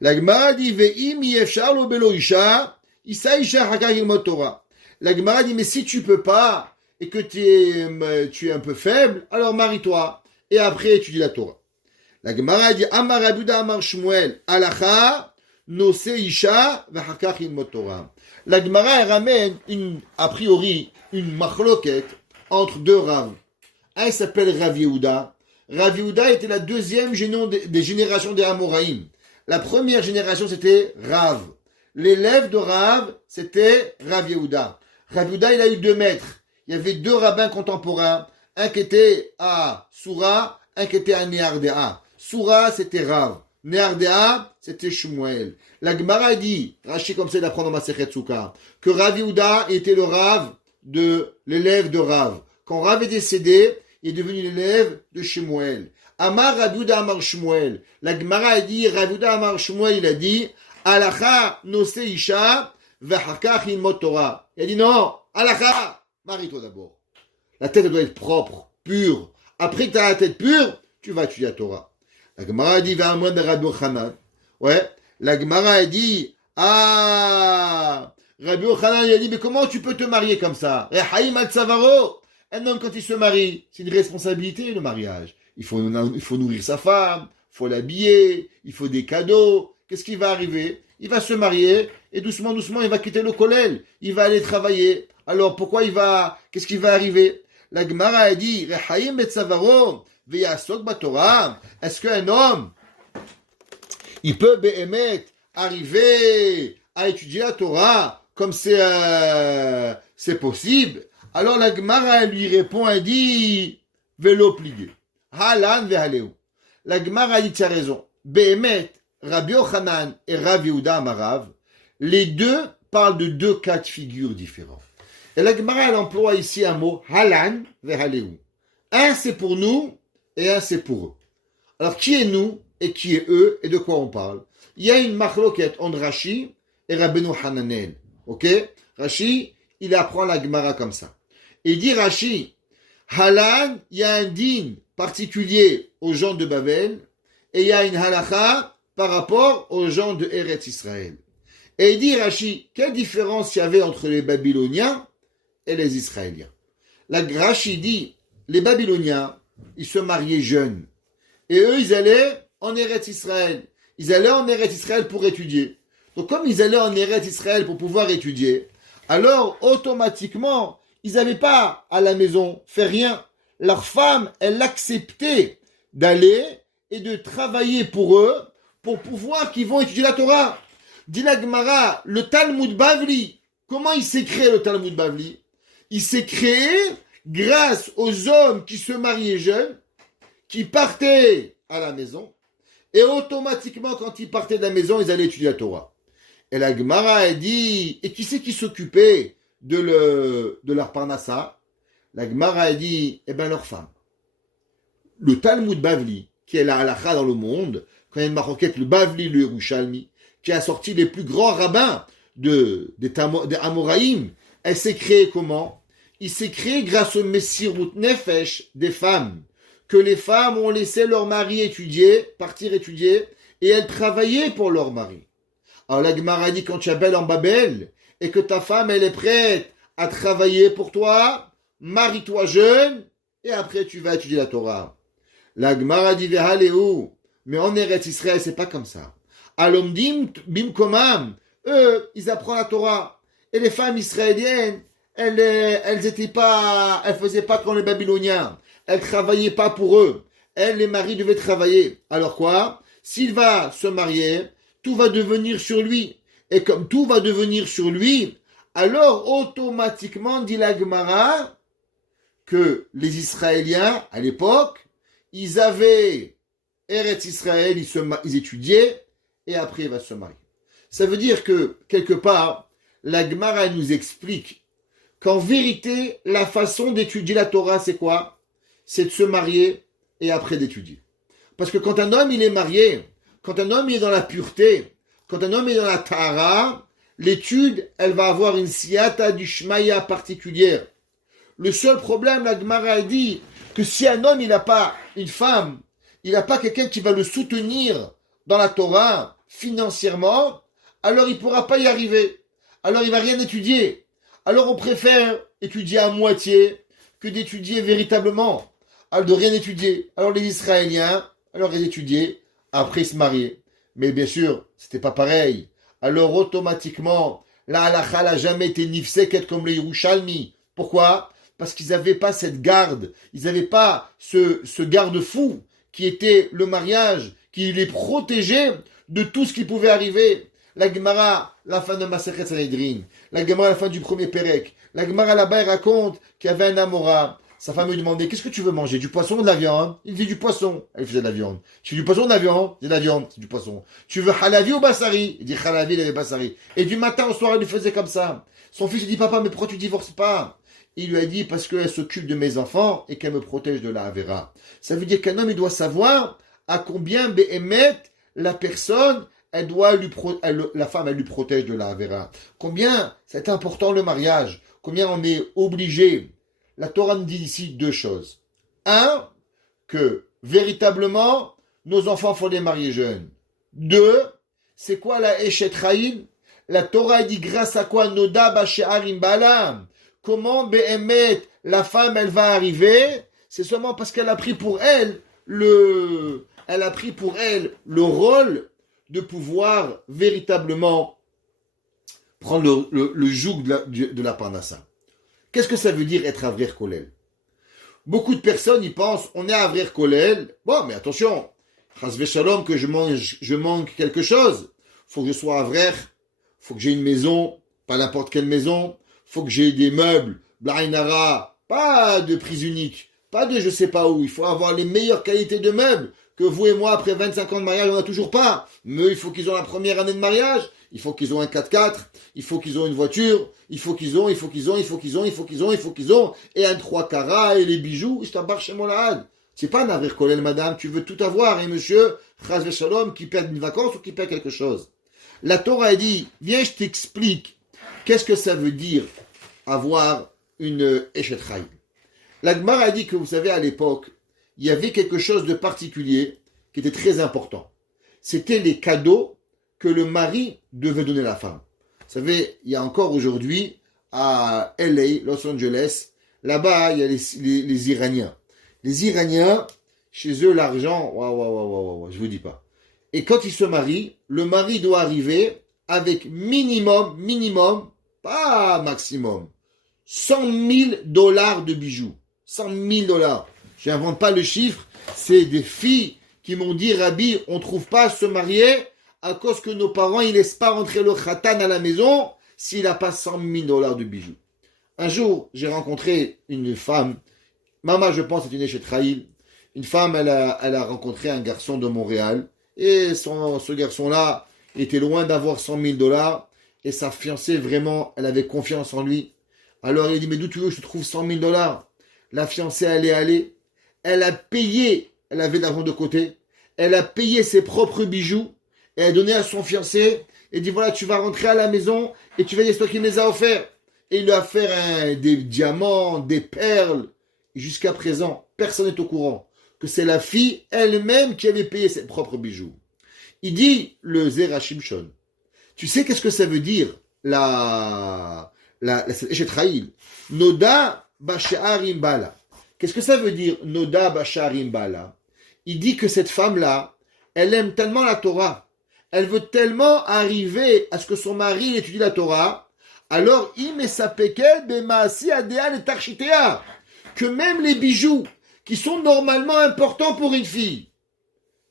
La Gemara dit, Ve'im yefshar lo belo isha, isa isha hakar yilmod Torah. La Gemara dit, mais si tu peux pas, et que tu es un peu faible, alors marie-toi, et après étudie la Torah. La Gemara dit, Amar Rabuda Amar Shmuel, Alacha, Nose Isha, Vahakach Yilmod Torah. La Gemara ramène a priori une machloket entre deux Rav. Un s'appelle Rav Yehuda. Rav Yehuda était la deuxième des générations des Amoraïm. La première génération, c'était Rav. L'élève de Rav, c'était Rav Yehuda. Rav Yehuda, il a eu 2 maîtres. Il y avait 2 rabbins contemporains. Un qui était à Soura, un qui était à Neardea. Soura, c'était Rav. Neardea, c'était Shmuel. La Gemara dit, Rashi comme ça d'apprendre dans Masechet Sukkah, que Rav Yehuda était le Rav de l'élève de Rav. Quand Rav est décédé, il est devenu l'élève de Shmuel. Amar Rav Yehuda Amar Shmuel. La Gemara a dit, Rav Yehuda Amar Shmuel, il a dit, Alacha nose isha, v'hakach yilmod Torah. Il a dit non, Alacha, marie-toi d'abord. La tête doit être propre, pure. Après que tu as la tête pure, tu vas étudier la Torah. La Gemara a dit, Va'amran de Rabbi Yochanan. Ouais. La Gemara a dit, Rabbi Yochanan, il a dit, mais comment tu peux te marier comme ça? Rehaim al Tzavaro. Un homme, quand il se marie, c'est une responsabilité, le mariage. Il faut nourrir sa femme, il faut l'habiller, il faut des cadeaux. Qu'est-ce qui va arriver? il va se marier et doucement, doucement, il va quitter le kollel. Il va aller travailler. Alors, qu'est-ce qui va arriver? La Gemara a dit, Rechaim betzavaro, veyasok batorah. Est-ce qu'un homme, il peut, behemet, arriver à étudier la Torah comme c'est possible? Alors la Gemara lui répond, elle dit, vélo plié. Halan vehaleu. La Gemara dit, tu as raison. Behemet, Rabbi Yochanan et Rav Yehuda Amarav, les deux parlent de deux cas de figure différents. Et la Gemara, elle emploie ici un mot, halan vehaleu. Un c'est pour nous et un c'est pour eux. Alors qui est nous et qui est eux et de quoi on parle? Il y a une machloket entre Rashi et Rabbeinu Hananel. Ok? Rashi, il apprend la Gemara comme ça. Il dit Rashi, halan, il y a un din particulier aux gens de Babel et il y a une halacha par rapport aux gens de Eretz Israël. Et il dit Rashi, quelle différence il y avait entre les Babyloniens et les Israéliens? La Rashi dit, les Babyloniens, ils se mariaient jeunes. Et eux, ils allaient en Eretz Israël. Ils allaient en Eretz Israël pour étudier. Donc comme ils allaient en Eretz Israël pour pouvoir étudier, alors automatiquement, ils n'avaient pas à la maison fait rien. Leur femme, elle acceptait d'aller et de travailler pour eux pour pouvoir qu'ils vont étudier la Torah. Dit la Gemara, le Talmud Bavli, comment il s'est créé le Talmud Bavli? Il s'est créé grâce aux hommes qui se mariaient jeunes, qui partaient à la maison, et automatiquement, quand ils partaient de la maison, ils allaient étudier la Torah. Et la Gemara a dit, et qui c'est qui s'occupait de leur parnassa? La Gemara a dit, eh bien leurs femmes. Le Talmud Bavli, qui est la halakha dans le monde, quand il y a une maroquette, le Bavli, le Yerushalmi, qui a sorti les plus grands rabbins des Amoraïm, elle s'est créée comment? Il s'est créé grâce au Messirut Nefesh des femmes, que les femmes ont laissé leur mari partir étudier, et elles travaillaient pour leur mari. Alors la Gemara dit, quand tu es belle en Babel, et que ta femme, elle est prête à travailler pour toi, marie-toi jeune, et après tu vas étudier la Torah. La Gemara dit, Vehaleu, mais en Eretz Israël, c'est pas comme ça. Alomdim bimkomam, eux, ils apprennent la Torah. Et les femmes israéliennes, elles faisaient pas comme les Babyloniens. Elles travaillaient pas pour eux. Elles, les maris devaient travailler. Alors quoi? S'il va se marier, tout va devenir sur lui. Et comme tout va devenir sur lui, alors automatiquement, dit la Gemara, que les Israéliens, à l'époque, ils avaient Eretz Israël, ils étudiaient, et après il va se marier. Ça veut dire que, quelque part, la Gemara nous explique qu'en vérité, la façon d'étudier la Torah, c'est quoi? C'est de se marier et après d'étudier. Parce que quand un homme il est marié, quand un homme il est dans la pureté, quand un homme est dans la Tahara, l'étude, elle va avoir une siyata du shmaya particulière. Le seul problème, la Gemara dit que si un homme il n'a pas une femme, il n'a pas quelqu'un qui va le soutenir dans la Torah financièrement, alors il ne pourra pas y arriver. Alors il ne va rien étudier. Alors on préfère étudier à moitié que d'étudier véritablement. Alors de rien étudier. Alors les Israéliens, alors ils étudiaient, après ils se mariaient. Mais bien sûr, c'était pas pareil. Alors automatiquement, la halakha n'a jamais été nifseket comme les Yerushalmi. Pourquoi? Parce qu'ils n'avaient pas cette garde. Ils n'avaient pas ce garde-fou qui était le mariage, qui les protégeait de tout ce qui pouvait arriver. La Gemara, la fin de Masechet Sanhedrin, la Gemara, la fin du premier Pérec, la Gemara là-bas raconte qu'il y avait un Amora. Sa femme lui demandait, qu'est-ce que tu veux manger? Du poisson ou de la viande? Il dit du poisson. Elle faisait de la viande. Tu veux du poisson ou de la viande? C'est de la viande, c'est du poisson. Tu veux halavi ou bassari? Il dit halavi, il avait bassari. Et du matin au soir, il lui faisait comme ça. Son fils lui dit, papa, mais pourquoi tu divorces pas? Il lui a dit, parce qu'elle s'occupe de mes enfants et qu'elle me protège de la Avera. Ça veut dire qu'un homme, il doit savoir à combien Béhémet, la personne, la femme, elle lui protège de la Avera. Combien c'est important le mariage. Combien on est obligé. La Torah nous dit ici deux choses. Un, que véritablement, nos enfants font des mariés jeunes. Deux, c'est quoi la Eshet Chaim? La Torah dit grâce à quoi Noda Bashe'arim Balam. Comment Béhémet, la femme, elle va arriver? C'est seulement parce qu'elle a pris pour elle le rôle de pouvoir véritablement prendre le joug de la parnassa. Qu'est-ce que ça veut dire être avrir kolel? Beaucoup de personnes y pensent, on est avrir kolel, bon mais attention, chas v'shalom que je manque quelque chose, faut que je sois avrer, faut que j'ai une maison, pas n'importe quelle maison, faut que j'ai des meubles, blainara, pas de prise unique, pas de je sais pas où, il faut avoir les meilleures qualités de meubles, que vous et moi, après 25 ans de mariage, on n'a toujours pas. Mais il faut qu'ils ont la première année de mariage, il faut qu'ils ont un 4x4, il faut qu'ils ont une voiture, il faut qu'ils ont, et un 3 carats, et les bijoux, je t'embarque chez mon lahad. C'est pas un avrir kolel, madame, tu veux tout avoir, et monsieur, chas v'shalom, qui perd une vacance ou qui perd quelque chose. La Torah a dit, viens, je t'explique, qu'est-ce que ça veut dire avoir une Eshet Chayil. La Gemara a dit que, vous savez, à l'époque, il y avait quelque chose de particulier qui était très important. C'était les cadeaux que le mari devait donner à la femme. Vous savez, il y a encore aujourd'hui, à LA, Los Angeles, là-bas, il y a les Iraniens. Les Iraniens, chez eux, l'argent, je vous dis pas. Et quand ils se marient, le mari doit arriver avec minimum, pas maximum, $100,000 de bijoux. $100,000. Je n'invente pas le chiffre, c'est des filles qui m'ont dit, Rabbi, on ne trouve pas à se marier à cause que nos parents, ils ne laissent pas rentrer le khatan à la maison s'il n'a pas $100,000 de bijoux. Un jour, j'ai rencontré une femme, Mama, je pense, c'est une Eshet Chayil. Une femme, elle a rencontré un garçon de Montréal, et ce garçon-là était loin d'avoir $100,000, et sa fiancée, vraiment, elle avait confiance en lui. Alors, il a dit, mais d'où tu veux que je te trouve $100,000? La fiancée, elle est allée, elle a payé, elle avait de l'argent de côté, elle a payé ses propres bijoux, et elle a donné à son fiancé, et dit, voilà, tu vas rentrer à la maison, et tu vas dire, c'est toi qui me les as offerts. Et il lui a offert des diamants, des perles. Et jusqu'à présent, personne n'est au courant que c'est la fille elle-même qui avait payé ses propres bijoux. Il dit, le Zera Shimshon, tu sais qu'est-ce que ça veut dire, la Eshet Chayil? Noda Basha'arim Bala. Qu'est-ce que ça veut dire, Noda Basha'arim Bala? Il dit que cette femme-là, elle aime tellement la Torah, elle veut tellement arriver à ce que son mari étudie la Torah, alors que même les bijoux qui sont normalement importants pour une fille,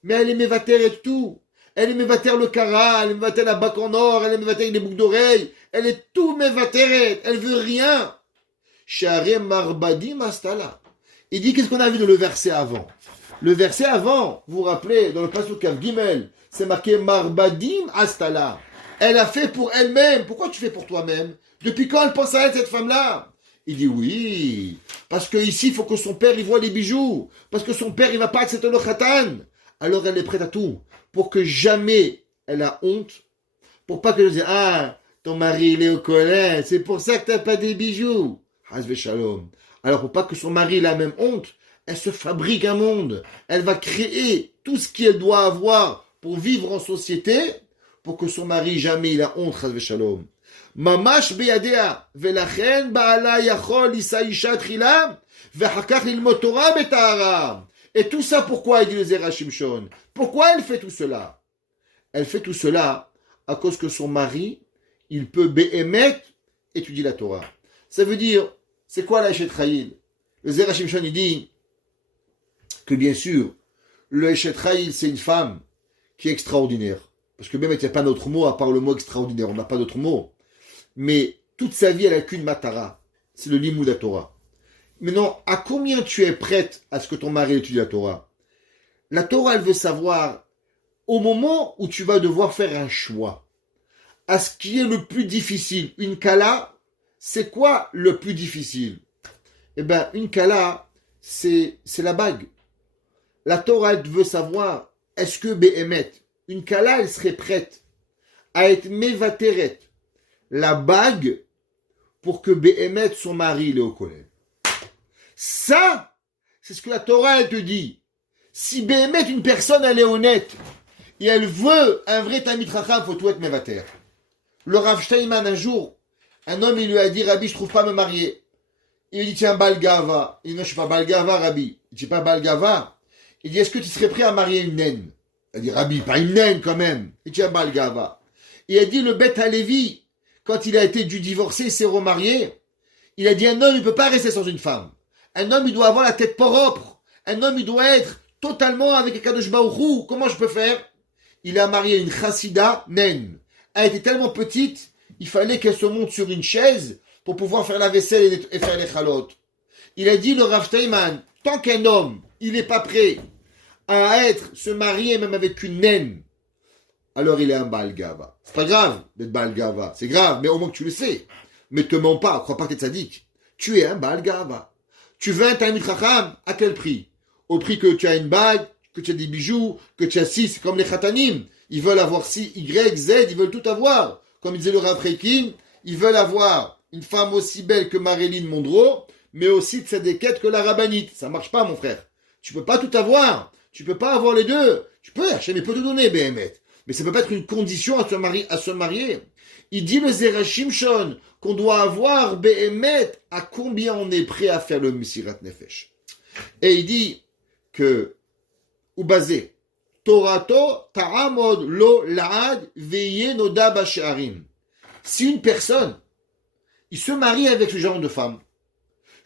mais elle est mévater et tout, elle est mévater le kara, elle est mévater la bague en or, elle est mévater les boucles d'oreilles, elle est tout mévater, elle veut rien. Share marbadim astala. Il dit, qu'est-ce qu'on a vu dans le verset avant? Le verset avant, vous vous rappelez, dans le pasuk Kav Gimel, c'est marqué marbadim astala. Elle a fait pour elle-même. Pourquoi tu fais pour toi-même? Depuis quand elle pense à elle, cette femme-là? Il dit oui, parce que ici, il faut que son père, il voit les bijoux. Parce que son père, il va pas accepter le khatan. Alors elle est prête à tout. Pour que jamais elle a honte. Pour pas que je dise, ah, ton mari, il est au collège. C'est pour ça que t'as pas des bijoux. Hazve shalom. Alors pour pas que son mari ait la même honte, elle se fabrique un monde. Elle va créer tout ce qu'elle doit avoir pour vivre en société, pour que son mari jamais il a honte, chas v'shalom. Mamash beyadea, velachen ba'ala yachol isa isha tchila, v'achakach lilmod Torah betahara. Et tout ça pourquoi, il dit le Zera Shimshon? Pourquoi elle fait tout cela? Elle fait tout cela à cause que son mari, il peut béhémet étudier la Torah. Ça veut dire, c'est quoi la Eshet Chayil? Le Zera Shimshon, il dit que bien sûr, le Eshet Chayil, c'est une femme qui est extraordinaire. Parce que même il n'y a pas d'autre mot à part le mot extraordinaire. On n'a pas d'autre mot. Mais toute sa vie, elle n'a qu'une matara. C'est le limud la Torah. Maintenant, à combien tu es prête à ce que ton mari étudie la Torah? La Torah, elle veut savoir, au moment où tu vas devoir faire un choix, à ce qui est le plus difficile. Une kala, c'est quoi le plus difficile? Eh bien, une kala, c'est la bague. La Torah, elle veut savoir, est-ce que Behemet, une kala, elle serait prête à être mévateret, la bague, pour que Behemet, son mari, il est au collège. Ça, c'est ce que la Torah, elle te dit. Si Behemet, une personne, elle est honnête, et elle veut un vrai Talmid Chacham, faut tout être mévater. Le Rav Steinman, un jour, un homme, il lui a dit, Rabbi, je trouve pas me marier. Il lui dit, tiens, Balgava. Il dit, non, je suis pas Balgava, Rabbi. Il dit, pas Balgava. Il dit, est-ce que tu serais prêt à marier une naine? Elle dit, Rabbi, pas une naine quand même. Et tu as Baal Gava. Et elle dit, le Beth Halevi, quand il a été dû divorcer, il s'est remarié. Il a dit, un homme, il ne peut pas rester sans une femme. Un homme, il doit avoir la tête propre. Un homme, il doit être totalement avec Kadosh Baruch Hu. Comment je peux faire? Il a marié une chassida naine. Elle était tellement petite, il fallait qu'elle se monte sur une chaise pour pouvoir faire la vaisselle et faire les chalotes. Il a dit, le Rav Steinman, tant qu'un homme, il n'est pas prêt à se marier même avec une naine, alors il est un Baal Gava. C'est pas grave d'être Baal Gava, c'est grave, mais au moins que tu le sais. Mais te mens pas, crois pas que t'es sadique. Tu es un Baal Gava. Tu veux un Talmid Chacham, à quel prix? Au prix que tu as une bague, que tu as des bijoux, que tu as 6, comme les Khatanim. Ils veulent avoir 6, Y, Z, ils veulent tout avoir. Comme disait le Rav Reikin, ils veulent avoir une femme aussi belle que Marilyn Monroe, mais aussi de Tzedeket que la rabbinite. Ça marche pas, mon frère. Tu peux pas tout avoir. Tu peux pas avoir les deux. Tu peux, Hachem peut te donner, Béhémet. Mais ça peut pas être une condition à se marier. Il dit le Zerachim Shon qu'on doit avoir Béhémet à combien on est prêt à faire le Mesirat Nefesh. Et il dit que, ou basé, Torato ta'amod lo la'ad veye noda b'she'arim. Si une personne, il se marie avec ce genre de femme,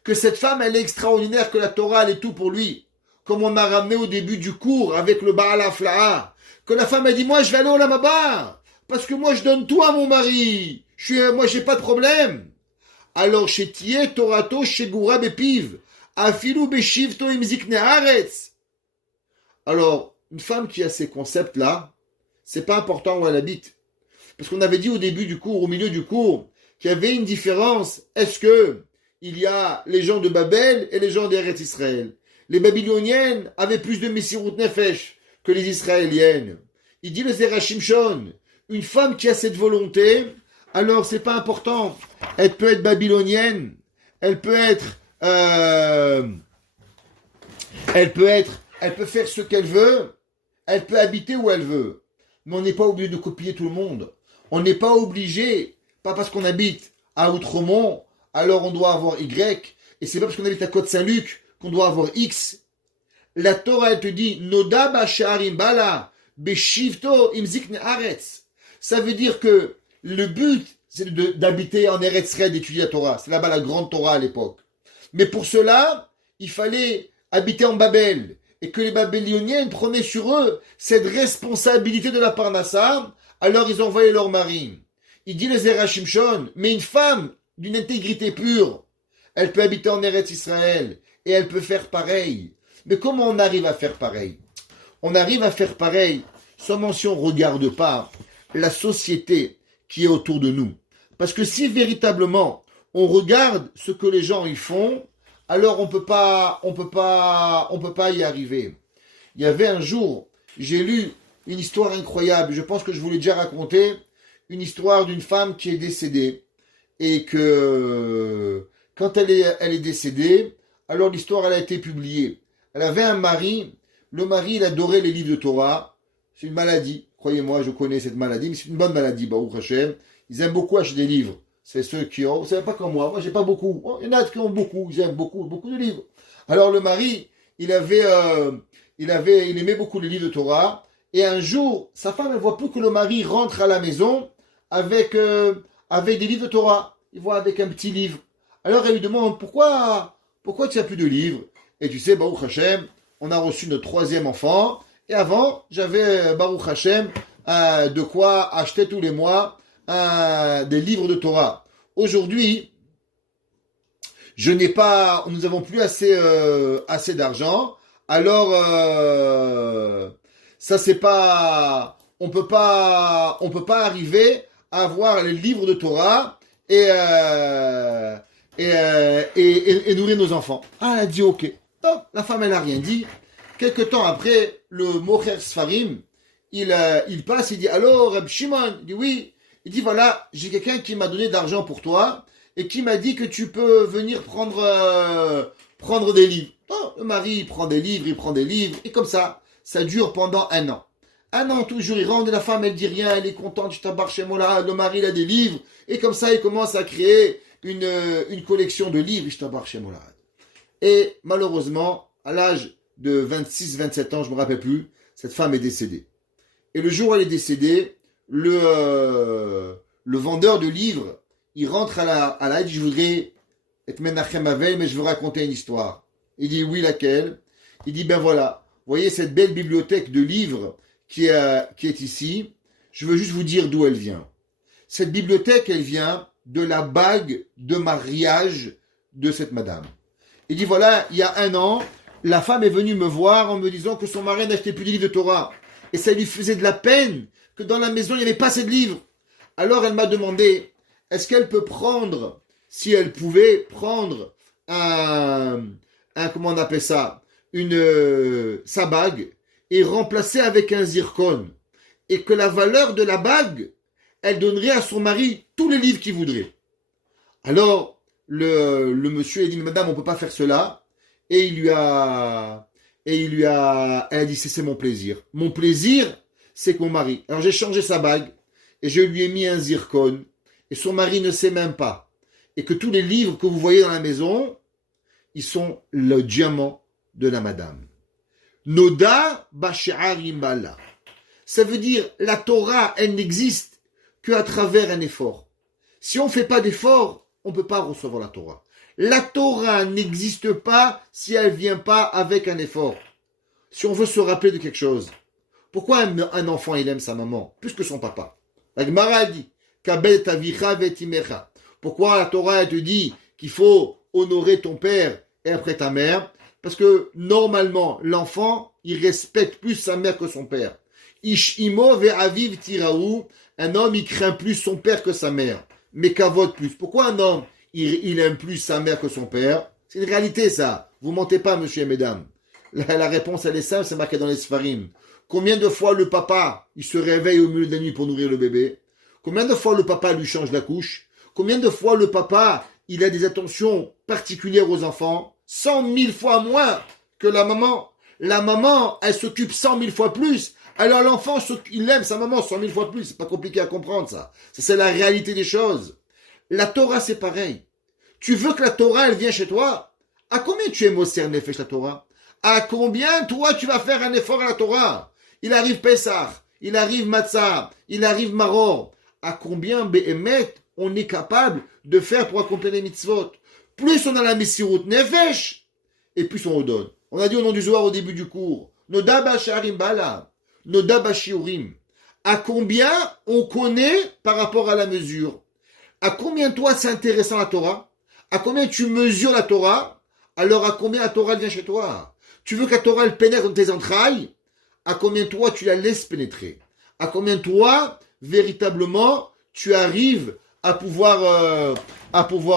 que cette femme, elle est extraordinaire, que la Torah, elle est tout pour lui, comme on a ramené au début du cours avec le Baal Afla'a, que la femme, elle dit, moi, je vais aller au Lamaba, parce que moi, je donne tout à mon mari, moi, j'ai pas de problème. Alors, chez Tiye, Torato, chez Goura, Bepiv, Afilu, Beshivto, Imzikne Haaretz. Alors, une femme qui a ces concepts-là, c'est pas important où elle habite. Parce qu'on avait dit au début du cours, au milieu du cours, qu'il y avait une différence. Est-ce que il y a les gens de Babel et les gens d'Eretz Israël? Les Babyloniennes avaient plus de Messirut Nefesh que les Israéliennes. Il dit le Zerachim Shon, une femme qui a cette volonté, alors c'est pas important. Elle peut être babylonienne, elle peut faire ce qu'elle veut, elle peut habiter où elle veut. Mais on n'est pas obligé de copier tout le monde. On n'est pas obligé, pas parce qu'on habite à Outremont, alors on doit avoir Y, et c'est pas parce qu'on habite à Côte-Saint-Luc qu'on doit avoir X. La Torah, elle te dit, Noda b'she'arim bala, beshivto imzikne haaretz. Ça veut dire que le but, c'est d'habiter en Eretz Israël, d'étudier la Torah. C'est là-bas la grande Torah à l'époque. Mais pour cela, il fallait habiter en Babel. Et que les Babyloniennes prenaient sur eux cette responsabilité de la Parnassa, alors ils envoyaient leur mari. Il dit le Zerachim Shon, mais une femme d'une intégrité pure, elle peut habiter en Eretz Israël et elle peut faire pareil. Mais comment on arrive à faire pareil? On arrive à faire pareil seulement si on ne regarde pas la société qui est autour de nous. Parce que si véritablement on regarde ce que les gens y font, alors on peut pas y arriver. Il y avait un jour, j'ai lu une histoire incroyable, je pense que je vous l'ai déjà raconté, une histoire d'une femme qui est décédée, et que quand elle est décédée, alors l'histoire elle a été publiée. Elle avait un mari, le mari il adorait les livres de Torah, c'est une maladie, croyez-moi, je connais cette maladie, mais c'est une bonne maladie, Baruch Hashem. Ils aiment beaucoup acheter des livres. C'est ceux qui ont, c'est pas comme moi j'ai pas beaucoup. Il y en a qui ont beaucoup, ils aiment beaucoup de livres. Alors le mari, il aimait beaucoup les livres de Torah, et un jour, sa femme, elle voit plus que le mari rentre à la maison avec des livres de Torah. Il voit avec un petit livre. Alors elle lui demande, pourquoi tu n'as plus de livres? Et tu sais, Baruch Hashem, on a reçu notre 3e enfant, et avant, j'avais, Baruch Hashem, de quoi acheter tous les mois des livres de Torah. Aujourd'hui, nous n'avons plus assez d'argent. Alors, ça c'est pas, on peut pas arriver à avoir les livres de Torah et nourrir nos enfants. Ah, elle a dit ok. Donc, la femme elle a rien dit. Quelque temps après, le Mocher Sfarim, il passe, il dit alors Reb Shimon, il dit oui. Il dit voilà, j'ai quelqu'un qui m'a donné d'argent pour toi et qui m'a dit que tu peux venir prendre des livres. Oh, le mari il prend des livres et comme ça dure pendant 1 an. 1 an toujours, il rentre et la femme elle dit rien, elle est contente, je t'embarque chez moi là, le mari il a des livres et comme ça il commence à créer une collection de livres, je t'embarque chez moi là. Et malheureusement, à l'âge de 26-27 ans, je me rappelle plus, cette femme est décédée. Et le jour où elle est décédée, le vendeur de livres, il rentre à la il dit, je voudrais être Menachem Avel, mais je veux raconter une histoire. Il dit, oui, laquelle? Il dit, ben voilà, vous voyez cette belle bibliothèque de livres qui est ici, je veux juste vous dire d'où elle vient. Cette bibliothèque, elle vient de la bague de mariage de cette madame. Il dit, voilà, il y a 1 an, la femme est venue me voir en me disant que son mari n'achetait plus de livres de Torah. Et ça lui faisait de la peine que dans la maison, il n'y avait pas assez de livres. Alors elle m'a demandé, est-ce qu'elle peut prendre, si elle pouvait prendre comment on appelle ça, sa bague, et remplacer avec un zircon. Et que la valeur de la bague, elle donnerait à son mari tous les livres qu'il voudrait. Alors, le monsieur a dit, madame, on ne peut pas faire cela. Et elle a dit, c'est mon plaisir. Mon plaisir, c'est que mon mari. Alors j'ai changé sa bague, et je lui ai mis un zircon, et son mari ne sait même pas. Et que tous les livres que vous voyez dans la maison, ils sont le diamant de la madame. Noda b'she'arim bala. Ça veut dire, la Torah, elle n'existe qu'à travers un effort. Si on ne fait pas d'effort, on ne peut pas recevoir la Torah. La Torah n'existe pas si elle ne vient pas avec un effort. Si on veut se rappeler de quelque chose, pourquoi un enfant, il aime sa maman plus que son papa? La Gemara dit, Kabel tavicha vetimecha. Pourquoi la Torah, elle te dit qu'il faut honorer ton père et après ta mère? Parce que normalement, l'enfant, il respecte plus sa mère que son père. Ishimo ve'aviv tiraou. Un homme, il craint plus son père que sa mère. Mais kavod plus. Pourquoi un homme, il aime plus sa mère que son père? C'est une réalité, ça. Vous mentez pas, monsieur et mesdames. La réponse, elle est simple, c'est marqué dans les Sfarim. Combien de fois le papa, il se réveille au milieu de la nuit pour nourrir le bébé? Combien de fois le papa lui change la couche? Combien de fois le papa, il a des attentions particulières aux enfants? 100 000 fois moins que la maman. La maman, elle s'occupe 100 000 fois plus. Alors l'enfant, il aime sa maman 100 000 fois plus. C'est pas compliqué à comprendre, ça. C'est la réalité des choses. La Torah, c'est pareil. Tu veux que la Torah, elle vienne chez toi? À combien tu es Moser Nefesh, la Torah? À combien, toi, tu vas faire un effort à la Torah? Il arrive Pessah, il arrive Matzah, il arrive Maror. À combien, Behemet, on est capable de faire pour accomplir les mitzvot? Plus on a la Messirut Nefesh, et plus on redonne. On a dit au nom du Zohar au début du cours, Noda Basharim Bala, Noda Bashiurim. À combien on connaît par rapport à la mesure? À combien toi c'est intéressant la Torah? À combien tu mesures la Torah? Alors à combien la Torah vient chez toi? Tu veux que la Torah elle pénètre dans tes entrailles? À combien toi tu la laisses pénétrer? À combien toi, véritablement, tu arrives à pouvoir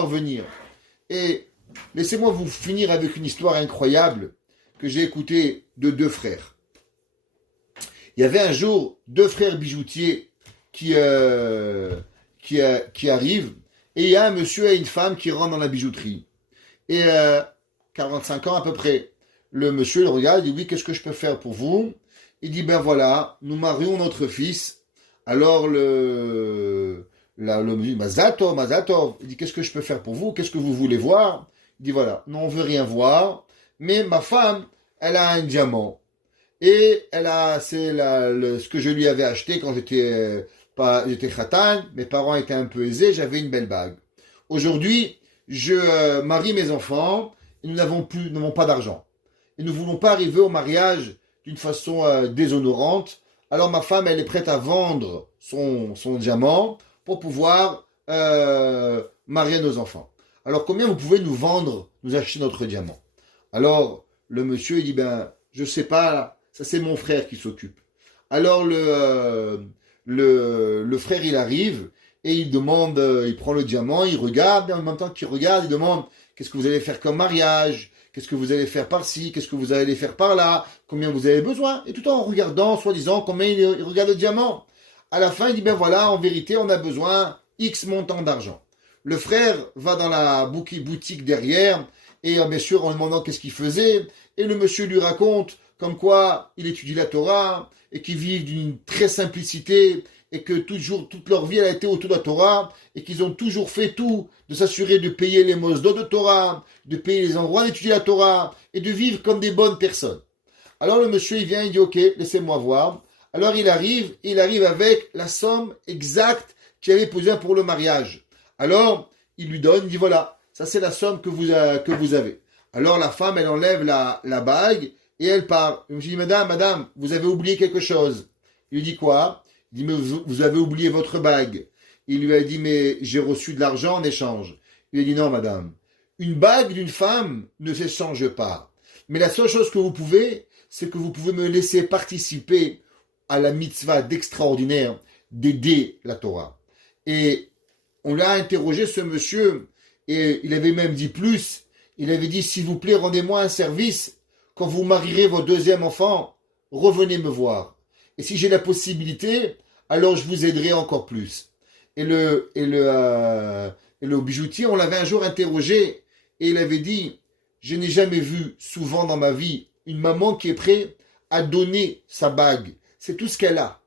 venir? Et laissez-moi vous finir avec une histoire incroyable que j'ai écoutée de 2 frères. Il y avait un jour 2 frères bijoutiers qui arrivent, et il y a un monsieur et une femme qui rentrent dans la bijouterie. Et 45 ans à peu près. Le monsieur le regarde, il dit, oui, qu'est-ce que je peux faire pour vous? Il dit, ben voilà, nous marions notre fils. Alors le monsieur, Mazatov, il dit, qu'est-ce que je peux faire pour vous? Qu'est-ce que vous voulez voir? Il dit, voilà, non, on veut rien voir, mais ma femme, elle a un diamant. Et ce que je lui avais acheté quand j'étais khatan, mes parents étaient un peu aisés, j'avais une belle bague. Aujourd'hui, je marie mes enfants, et nous n'avons pas d'argent. Et nous ne voulons pas arriver au mariage d'une façon déshonorante. Alors ma femme, elle est prête à vendre son diamant pour pouvoir marier nos enfants. Alors combien vous pouvez nous acheter notre diamant? Alors le monsieur, il dit, ben, je sais pas, ça c'est mon frère qui s'occupe. Alors le frère, il arrive et il demande, il prend le diamant, il regarde, et en même temps qu'il regarde, il demande, qu'est-ce que vous allez faire comme mariage? Qu'est-ce que vous allez faire par-ci? Qu'est-ce que vous allez faire par-là? Combien vous avez besoin? Et tout en regardant, soi-disant, combien il regarde le diamant. À la fin, il dit, ben voilà, en vérité, on a besoin X montant d'argent. Le frère va dans la boutique derrière, et bien sûr, en lui demandant qu'est-ce qu'il faisait, et le monsieur lui raconte comme quoi il étudie la Torah, et qu'ils vivent d'une très simplicité, et que toute leur vie elle a été autour de la Torah, et qu'ils ont toujours fait tout, de s'assurer de payer les mosdot de Torah, de payer les endroits d'étudier la Torah, et de vivre comme des bonnes personnes. Alors le monsieur il vient, il dit, ok, laissez-moi voir. Alors il arrive avec la somme exacte qu'il avait posée pour le mariage. Alors il lui donne, il dit voilà, ça c'est la somme que vous avez. Alors la femme, elle enlève la bague et elle part. Je lui dis, madame, vous avez oublié quelque chose. Il lui dit quoi? Il dit, mais vous avez oublié votre bague. Il lui a dit, mais j'ai reçu de l'argent en échange. Il lui a dit, non madame, une bague d'une femme ne s'échange pas. Mais la seule chose que vous pouvez, c'est que vous pouvez me laisser participer à la mitzvah d'extraordinaire d'aider la Torah. Et on l'a interrogé, ce monsieur, et il avait même dit plus. Il avait dit, s'il vous plaît, rendez-moi un service. Quand vous marierez votre deuxième enfant, revenez me voir. Et si j'ai la possibilité, alors je vous aiderai encore plus. Et le bijoutier, on l'avait un jour interrogé, et il avait dit, je n'ai jamais vu souvent dans ma vie une maman qui est prête à donner sa bague. C'est tout ce qu'elle a.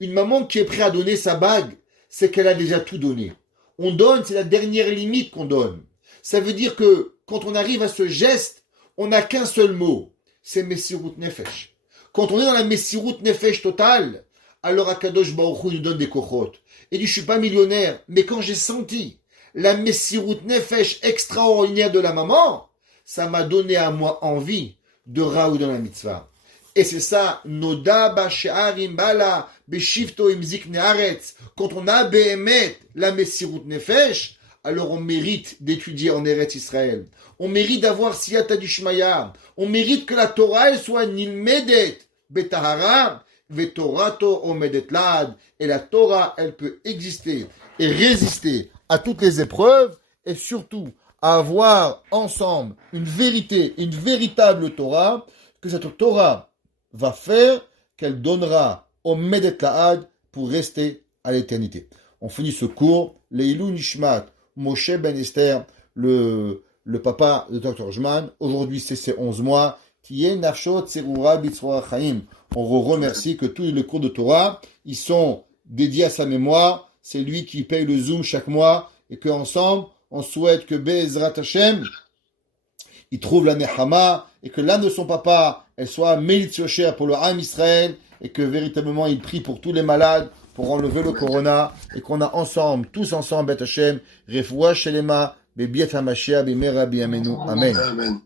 Une maman qui est prête à donner sa bague, c'est qu'elle a déjà tout donné. On donne, c'est la dernière limite qu'on donne. Ça veut dire que quand on arrive à ce geste, on n'a qu'un seul mot, c'est Messirut Nefesh. Quand on est dans la Messirut Nefesh totale, alors Akadosh Baruch Hu nous donne des kochot. Il dit, je suis pas millionnaire, mais quand j'ai senti la Messirut Nefesh extraordinaire de la maman, ça m'a donné à moi envie de raou dans la mitzvah. Et c'est ça, Noda Bash'arim Bala Beshifto Imzik Nearetz. Quand on a Behemet la Messirut Nefesh, alors on mérite d'étudier en Eretz Israël. On mérite d'avoir Siyata Dishmaya. On mérite que la Torah elle soit Nilmedet Betahara Vetorato Omedet Lad. Et la Torah, elle peut exister et résister à toutes les épreuves et surtout à avoir ensemble une vérité, une véritable Torah, que cette Torah va faire qu'elle donnera Omedet Lad pour rester à l'éternité. On finit ce cours, Leilou Nishmat, Moshe Ben Esther, le papa de Dr. Jman. Aujourd'hui, c'est ses 11 mois. On remercie que tous les cours de Torah, ils sont dédiés à sa mémoire. C'est lui qui paye le Zoom chaque mois. Et qu'ensemble, on souhaite que Be'ezrat Hashem, il trouve la Nehama. Et que l'âme de son papa, elle soit Melitz Yosher pour le Ham Israël. Et que véritablement, il prie pour tous les malades, pour enlever le corona, et qu'on a ensemble, tous ensemble, Bet Hashem, Refoua Shelema, Bebiet HaMashiach, Bimera Biyamenu. Amen.